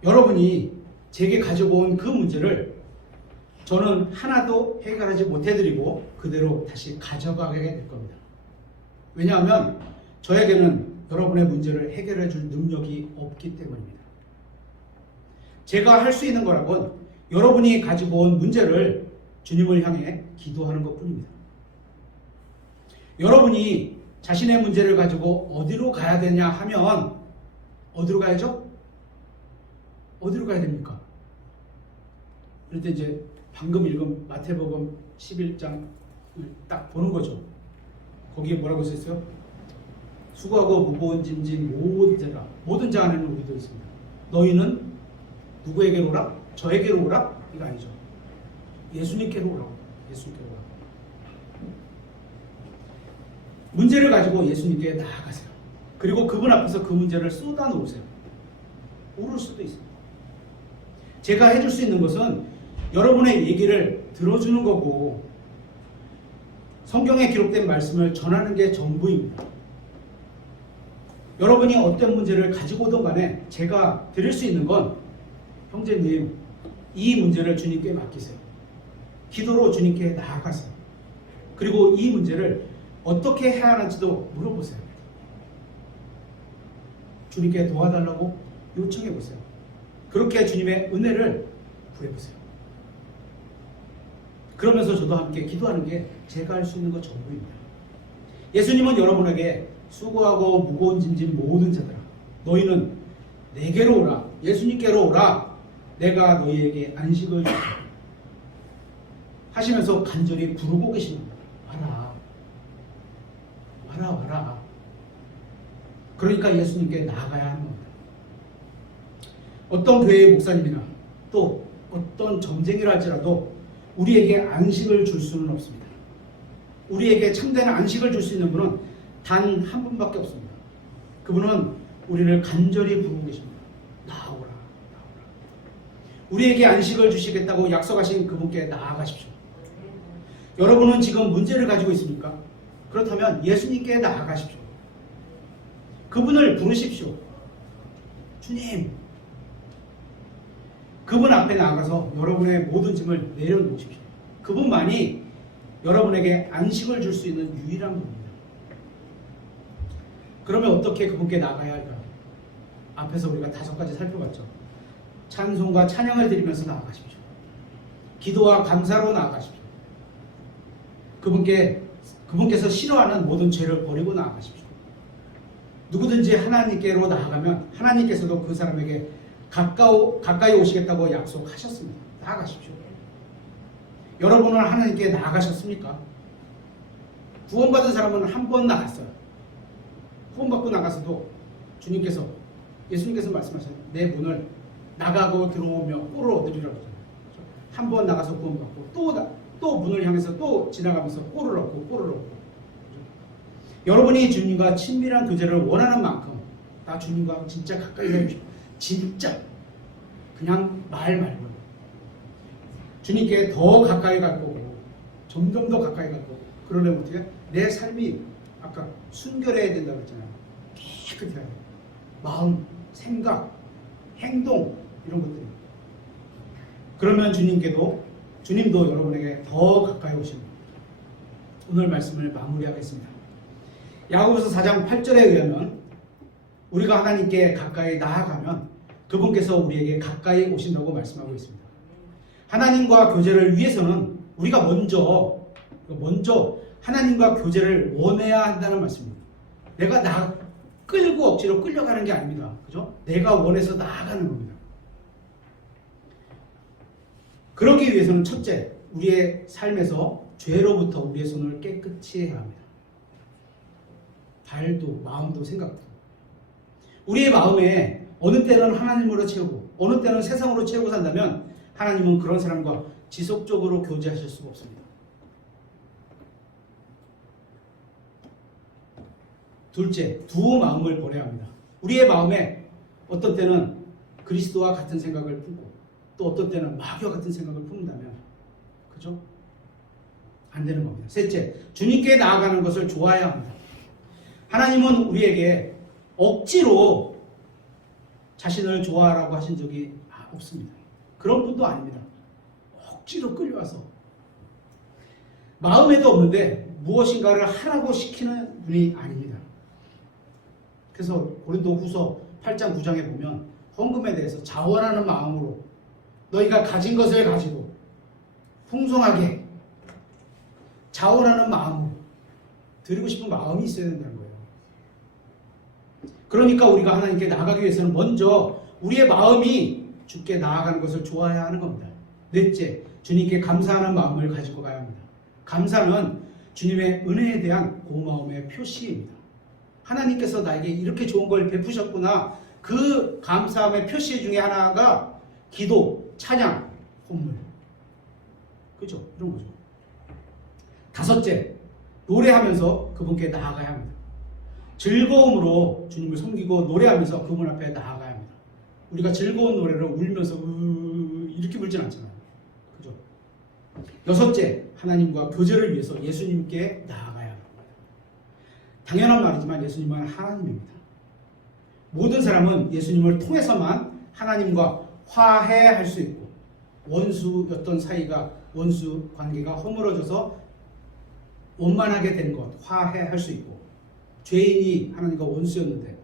여러분이 제게 가지고 온 그 문제를 저는 하나도 해결하지 못해드리고 그대로 다시 가져가게 될 겁니다. 왜냐하면 저에게는 여러분의 문제를 해결해 줄 능력이 없기 때문입니다. 제가 할 수 있는 거라곤 여러분이 가지고 온 문제를 주님을 향해 기도하는 것뿐입니다. 여러분이 자신의 문제를 가지고 어디로 가야 되냐 하면 어디로 가야죠? 어디로 가야 됩니까? 그럴 때 이제 방금 읽은 마태복음 11장을 딱 보는 거죠. 거기에 뭐라고 써있어요? 수고하고 무거운 짐진 모든 자 안에는 우리도 있습니다. 너희는 누구에게로 오라? 저에게로 오라? 이거 아니죠. 예수님께로 오라고. 예수님께로 오라고. 문제를 가지고 예수님께 나아가세요. 그리고 그분 앞에서 그 문제를 쏟아놓으세요. 오를 수도 있습니다. 제가 해줄 수 있는 것은 여러분의 얘기를 들어주는 거고 성경에 기록된 말씀을 전하는 게 전부입니다. 여러분이 어떤 문제를 가지고 오든 간에 제가 드릴 수 있는 건 형제님, 이 문제를 주님께 맡기세요. 기도로 주님께 나아가세요. 그리고 이 문제를 어떻게 해야 하는지도 물어보세요. 주님께 도와달라고 요청해 보세요. 그렇게 주님의 은혜를 구해보세요. 그러면서 저도 함께 기도하는 게 제가 할 수 있는 것 전부입니다. 예수님은 여러분에게 수고하고 무거운 짐진 모든 자들아, 너희는 내게로 오라. 예수님께로 오라. 내가 너희에게 안식을 주리라 하시면서 간절히 부르고 계십니다. 와라. 와라 와라. 그러니까 예수님께 나아가야 하는 겁니다. 어떤 교회의 목사님이나 또 어떤 점쟁이라 할지라도 우리에게 안식을 줄 수는 없습니다. 우리에게 참된 안식을 줄 수 있는 분은 단 한 분밖에 없습니다. 그분은 우리를 간절히 부르고 계십니다. 나오라, 나오라. 우리에게 안식을 주시겠다고 약속하신 그분께 나아가십시오. 여러분은 지금 문제를 가지고 있습니까? 그렇다면 예수님께 나아가십시오. 그분을 부르십시오. 주님, 그분 앞에 나아가서 여러분의 모든 짐을 내려놓으십시오. 그분만이 여러분에게 안식을 줄 수 있는 유일한 분입니다. 그러면 어떻게 그분께 나가야 할까요? 앞에서 우리가 5가지 살펴봤죠. 찬송과 찬양을 드리면서 나아가십시오. 기도와 감사로 나아가십시오. 그분께서 싫어하는 모든 죄를 버리고 나아가십시오. 누구든지 하나님께로 나아가면 하나님께서도 그 사람에게 가까이 오시겠다고 약속하셨습니다. 나아가십시오. 여러분은 하나님께 나아가셨습니까? 구원받은 사람은 한 번 나갔어요. 구원받고 나가서도 예수님께서 말씀하셨어요. 내 문을 나가고 들어오며 꼴을 얻으리라고 하잖아요. 한 번 나가서 구원받고 또 문을 향해서 또 지나가면서 꼴을 얻고. 여러분이 주님과 친밀한 교제를 원하는 만큼 나 주님과 진짜 가까이 살십시오. 진짜 그냥 말 말고 주님께 더 가까이 갈 거고 점점 더 가까이 갈 거고 그러려면 어떻게 내 삶이 아까 순결해야 된다고 했잖아요. 깨끗해야 돼요. 마음, 생각, 행동 이런 것들이. 그러면 주님도 여러분에게 더 가까이 오십니다. 오늘 말씀을 마무리하겠습니다. 야고보서 4장 8절에 의하면 우리가 하나님께 가까이 나아가면 그분께서 우리에게 가까이 오신다고 말씀하고 있습니다. 하나님과 교제를 위해서는 우리가 먼저 하나님과 교제를 원해야 한다는 말씀입니다. 내가 끌고 억지로 끌려가는 게 아닙니다. 그죠? 내가 원해서 나아가는 겁니다. 그러기 위해서는 첫째, 우리의 삶에서 죄로부터 우리의 손을 깨끗이 해야 합니다. 발도, 마음도, 생각도. 우리의 마음에 어느 때는 하나님으로 채우고 어느 때는 세상으로 채우고 산다면 하나님은 그런 사람과 지속적으로 교제하실 수가 없습니다. 둘째, 두 마음을 버려야 합니다. 우리의 마음에 어떤 때는 그리스도와 같은 생각을 품고 또 어떤 때는 마귀와 같은 생각을 품는다면 그죠? 안 되는 겁니다. 셋째, 주님께 나아가는 것을 좋아해야 합니다. 하나님은 우리에게 억지로 자신을 좋아하라고 하신 적이 없습니다. 그런 분도 아닙니다. 억지로 끌려와서 마음에도 없는데 무엇인가를 하라고 시키는 분이 아닙니다. 그래서 고린도후서 8장 9장에 보면 헌금에 대해서 자원하는 마음으로 너희가 가진 것을 가지고 풍성하게 자원하는 마음으로 드리고 싶은 마음이 있어야 된다는 거예요. 그러니까 우리가 하나님께 나아가기 위해서는 먼저 우리의 마음이 주께 나아가는 것을 좋아해야 하는 겁니다. 넷째, 주님께 감사하는 마음을 가지고 가야 합니다. 감사는 주님의 은혜에 대한 고마움의 표시입니다. 하나님께서 나에게 이렇게 좋은 걸 베푸셨구나. 그 감사함의 표시 중에 하나가 기도, 찬양, 헌물. 그죠? 이런 거죠. 다섯째, 노래하면서 그분께 나아가야 합니다. 즐거움으로 주님을 섬기고 노래하면서 그분 앞에 나아가야 합니다. 우리가 즐거운 노래를 울면서 이렇게 물진 않잖아요. 그죠? 여섯째, 하나님과 교제를 위해서 예수님께 나아가야 합니다. 당연한 말이지만 예수님은 하나님입니다. 모든 사람은 예수님을 통해서만 하나님과 화해할 수 있고, 원수였던 사이가, 원수 관계가 허물어져서 원만하게 된 것, 화해할 수 있고, 죄인이 하나님과 원수였는데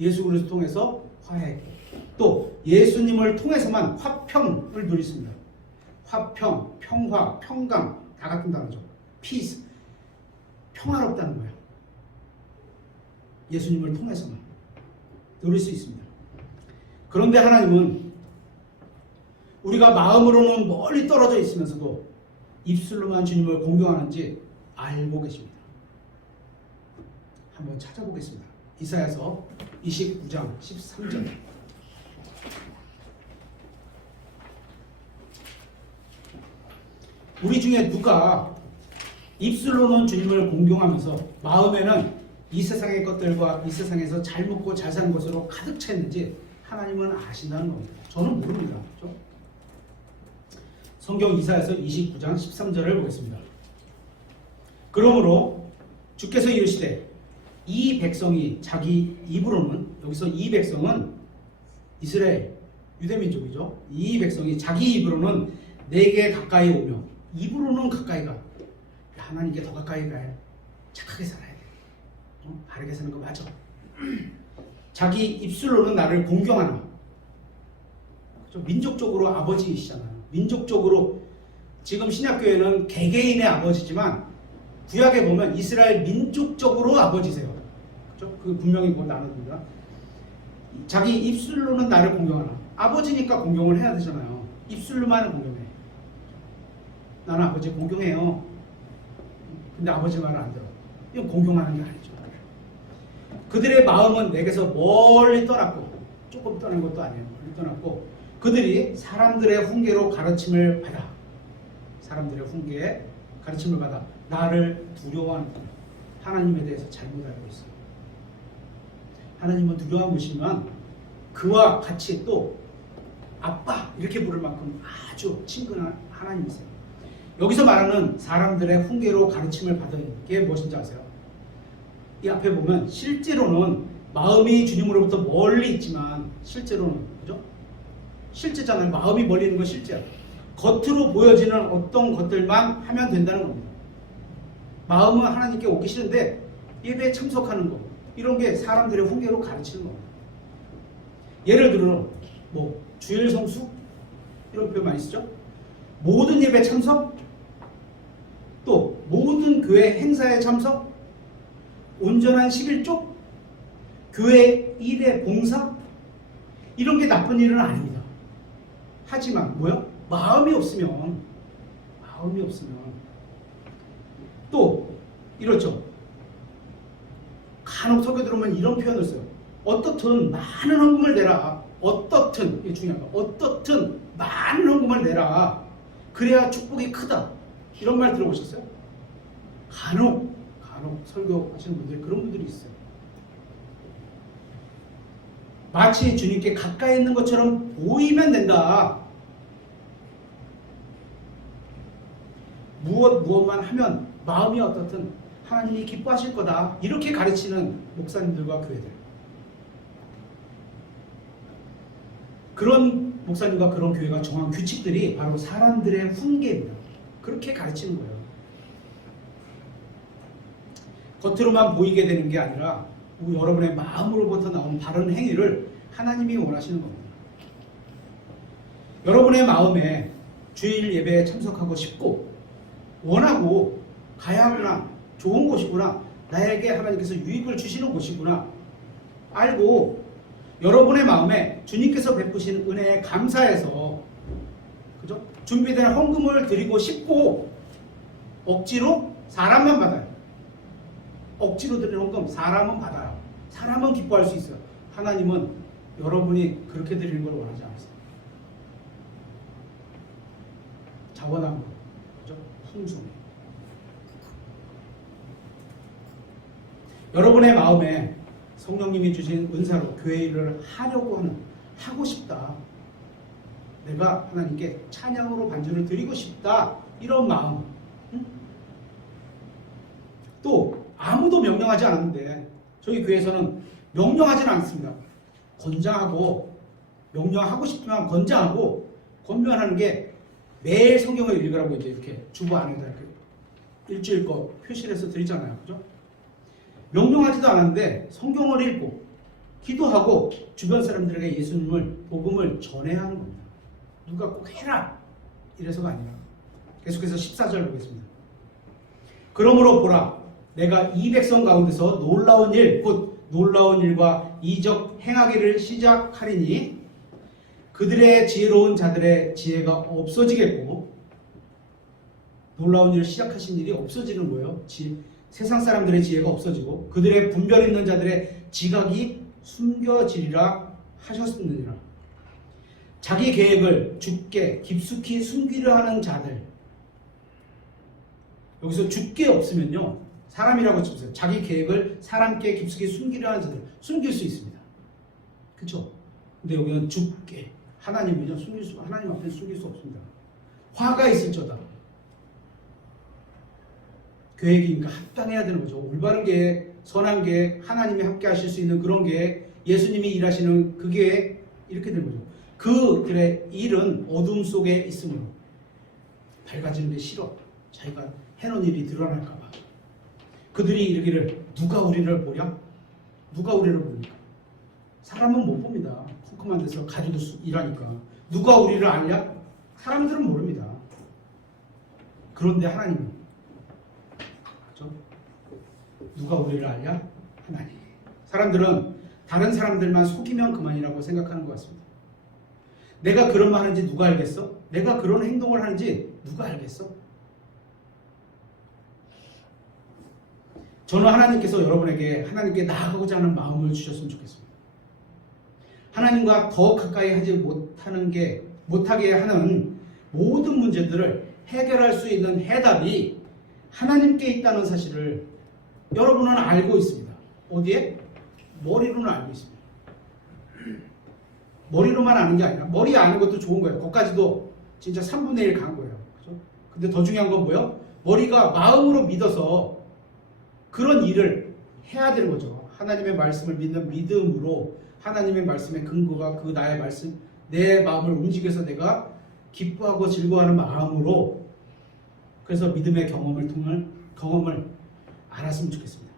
예수 그리스도 통해서 화해했고, 또 예수님을 통해서만 화평을 누리습니다. 화평, 평화, 평강 다 같은 단어죠. peace, 평화롭다는 거예요. 예수님을 통해서만 누릴 수 있습니다. 그런데 하나님은 우리가 마음으로는 멀리 떨어져 있으면서도 입술로만 주님을 공경하는지 알고 계십니다. 한번 찾아보겠습니다. 이사야서 29장 13절. 우리 중에 누가 입술로는 주님을 공경하면서 마음에는 이 세상의 것들과 이 세상에서 잘 먹고 잘 사는 것으로 가득 찼는지 하나님은 아신다는 겁니다. 저는 모릅니다. 그렇죠? 성경 이사야서 29장 13절을 보겠습니다. 그러므로 주께서 이르시되 이 백성이 자기 입으로는, 여기서 이 백성은 이스라엘 유대민족이죠. 이 백성이 자기 입으로는 내게 가까이 오며, 입으로는 가까이 가, 하나님께 더 가까이 가야 해. 착하게 살아야 돼. 바르게 사는 거 맞아. 자기 입술로는 나를 공경하나. 민족적으로 아버지이시잖아요. 민족적으로 지금 신약교회는 개개인의 아버지지만 구약에 보면 이스라엘 민족적으로 아버지세요. 그렇죠? 그 분명히 뭐 나눕니다. 자기 입술로는 나를 공경하나. 아버지니까 공경을 해야 되잖아요. 입술로만 공경해. 나는 아버지 공경해요. 근데 아버지 말을 안 들어. 이건 공경하는 게 아니죠. 그들의 마음은 내게서 멀리 떠났고, 조금 떠난 것도 아니에요. 멀리 떠났고, 그들이 사람들의 훈계로 가르침을 받아, 사람들의 훈계에 가르침을 받아 나를 두려워하는 하나님에 대해서 잘못 알고 있어요. 하나님은 두려워하시면 그와 같이 또 아빠 이렇게 부를 만큼 아주 친근한 하나님이세요. 여기서 말하는 사람들의 훈계로 가르침을 받은 게 무엇인지 아세요? 이 앞에 보면 실제로는 마음이 주님으로부터 멀리 있지만, 실제로는, 그죠? 실제잖아요. 마음이 멀리 있는 건 실제야. 겉으로 보여지는 어떤 것들만 하면 된다는 겁니다. 마음은 하나님께 오기 싫은데 예배에 참석하는 거, 이런 게 사람들의 훈계로 가르치는 겁니다. 예를 들어 뭐 주일 성수 이런 표현 많이 쓰죠. 모든 예배 참석, 또 모든 교회 행사에 참석, 온전한 11조, 교회 일의 봉사, 이런 게 나쁜 일은 아닙니다. 하지만 뭐요? 마음이 없으면 또 이렇죠. 간혹 설교 들으면 이런 표현을 써요. 어떻든 많은 헌금을 내라. 어떻든, 이게 중요한 거. 어떻든 많은 헌금을 내라. 그래야 축복이 크다. 이런 말 들어보셨어요? 간혹 설교하시는 분들, 그런 분들이 있어요. 마치 주님께 가까이 있는 것처럼 보이면 된다. 무엇만 하면 마음이 어떻든 하나님이 기뻐하실 거다. 이렇게 가르치는 목사님들과 교회들. 그런 목사님과 그런 교회가 정한 규칙들이 바로 사람들의 훈계입니다. 그렇게 가르치는 거예요. 겉으로만 보이게 되는 게 아니라 여러분의 마음으로부터 나온 바른 행위를 하나님이 원하시는 겁니다. 여러분의 마음에 주일 예배에 참석하고 싶고 원하고 가야 하구나, 좋은 곳이구나, 나에게 하나님께서 유익을 주시는 곳이구나 알고 여러분의 마음에 주님께서 베푸신 은혜에 감사해서, 그죠? 준비된 헌금을 드리고 싶고, 억지로 사람만 받아요. 억지로 드리는 헌금 사람은 받아요. 사람은 기뻐할 수 있어요. 하나님은 여러분이 그렇게 드리는 걸 원하지 않으세요. 자원함으로, 그죠? 풍성히. 여러분의 마음에 성령님이 주신 은사로 교회 일을 하려고 하는, 하고 싶다. 내가 하나님께 찬양으로 반주를 드리고 싶다. 이런 마음. 응? 또 아무도 명령하지 않았는데 저희 교회에서는 명령하지는 않습니다. 권장하고 명령하고 싶지만 권장하고 권면하는 게 매일 성경을 읽으라고 이제 이렇게 주보 안에다 이렇게 일주일 거 표시를 해서 드리잖아요. 그죠? 명령하지도 않았는데 성경을 읽고 기도하고 주변 사람들에게 예수님을 복음을 전해야 하는 겁니다. 누가 꼭 해라 이래서가 아니라 계속해서 14절 보겠습니다. 그러므로 보라 내가 이 백성 가운데서 놀라운 일 곧 놀라운 일과 이적 행하기를 시작하리니 그들의 지혜로운 자들의 지혜가 없어지겠고 놀라운 일을 시작하신 일이 없어지는 거예요. 세상 사람들의 지혜가 없어지고 그들의 분별 있는 자들의 지각이 숨겨지리라 하셨느니라. 자기 계획을 주께 깊숙이 숨기려 하는 자들. 여기서 주께 없으면요. 사람이라고 치세요. 자기 계획을 사람께 깊숙이 숨기려 하는 자들. 숨길 수 있습니다. 그렇죠? 근데 여기는 주께. 하나님은요. 하나님 앞에 숨길 수 없습니다. 화가 있을저다. 계획이니까 합당해야 되는 거죠. 올바른 계획, 선한 계획, 하나님이 함께 하실 수 있는 그런 계획, 예수님이 일하시는 그 계획, 이렇게 되는 거죠. 그들의 일은 어둠 속에 있으므로 밝아지는 게 싫어. 자기가 해놓은 일이 드러날까 봐. 그들이 이르기를 누가 우리를 보랴? 누가 우리를 보니까? 사람은 못 봅니다. 컴컴한 데서 가지고 일하니까. 누가 우리를 알랴? 사람들은 모릅니다. 그런데 하나님은 그렇죠? 누가 우리를 알랴? 하나님. 사람들은 다른 사람들만 속이면 그만이라고 생각하는 것 같습니다. 내가 그런 말 하는지 누가 알겠어? 내가 그런 행동을 하는지 누가 알겠어? 저는 하나님께서 여러분에게 하나님께 나아가고자 하는 마음을 주셨으면 좋겠습니다. 하나님과 더 가까이 하지 못하게 하는 모든 문제들을 해결할 수 있는 해답이 하나님께 있다는 사실을 여러분은 알고 있습니다. 어디에? 머리로는 알고 있습니다. 머리로만 아는 게 아니라 머리에 아는 것도 좋은 거예요. 거기까지도 진짜 3분의 1 간 거예요. 그렇죠? 근데 더 중요한 건 뭐예요? 머리가 마음으로 믿어서 그런 일을 해야 되는 거죠. 하나님의 말씀을 믿는 믿음으로 하나님의 말씀의 근거가 그 나의 말씀, 내 마음을 움직여서 내가 기뻐하고 즐거워하는 마음으로 그래서 믿음의 경험을 알았으면 좋겠습니다.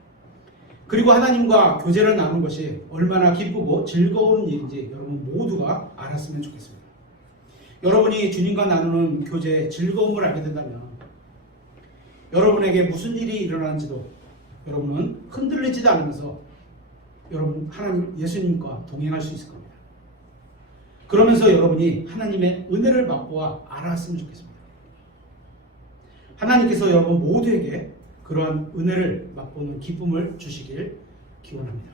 그리고 하나님과 교제를 나누는 것이 얼마나 기쁘고 즐거운 일인지 여러분 모두가 알았으면 좋겠습니다. 여러분이 주님과 나누는 교제의 즐거움을 알게 된다면 여러분에게 무슨 일이 일어나는지도 여러분은 흔들리지도 않으면서 여러분 하나님 예수님과 동행할 수 있을 겁니다. 그러면서 여러분이 하나님의 은혜를 맛보아 알았으면 좋겠습니다. 하나님께서 여러분 모두에게 그러한 은혜를 맛보는 기쁨을 주시길 기원합니다.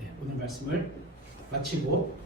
네, 오늘 말씀을 마치고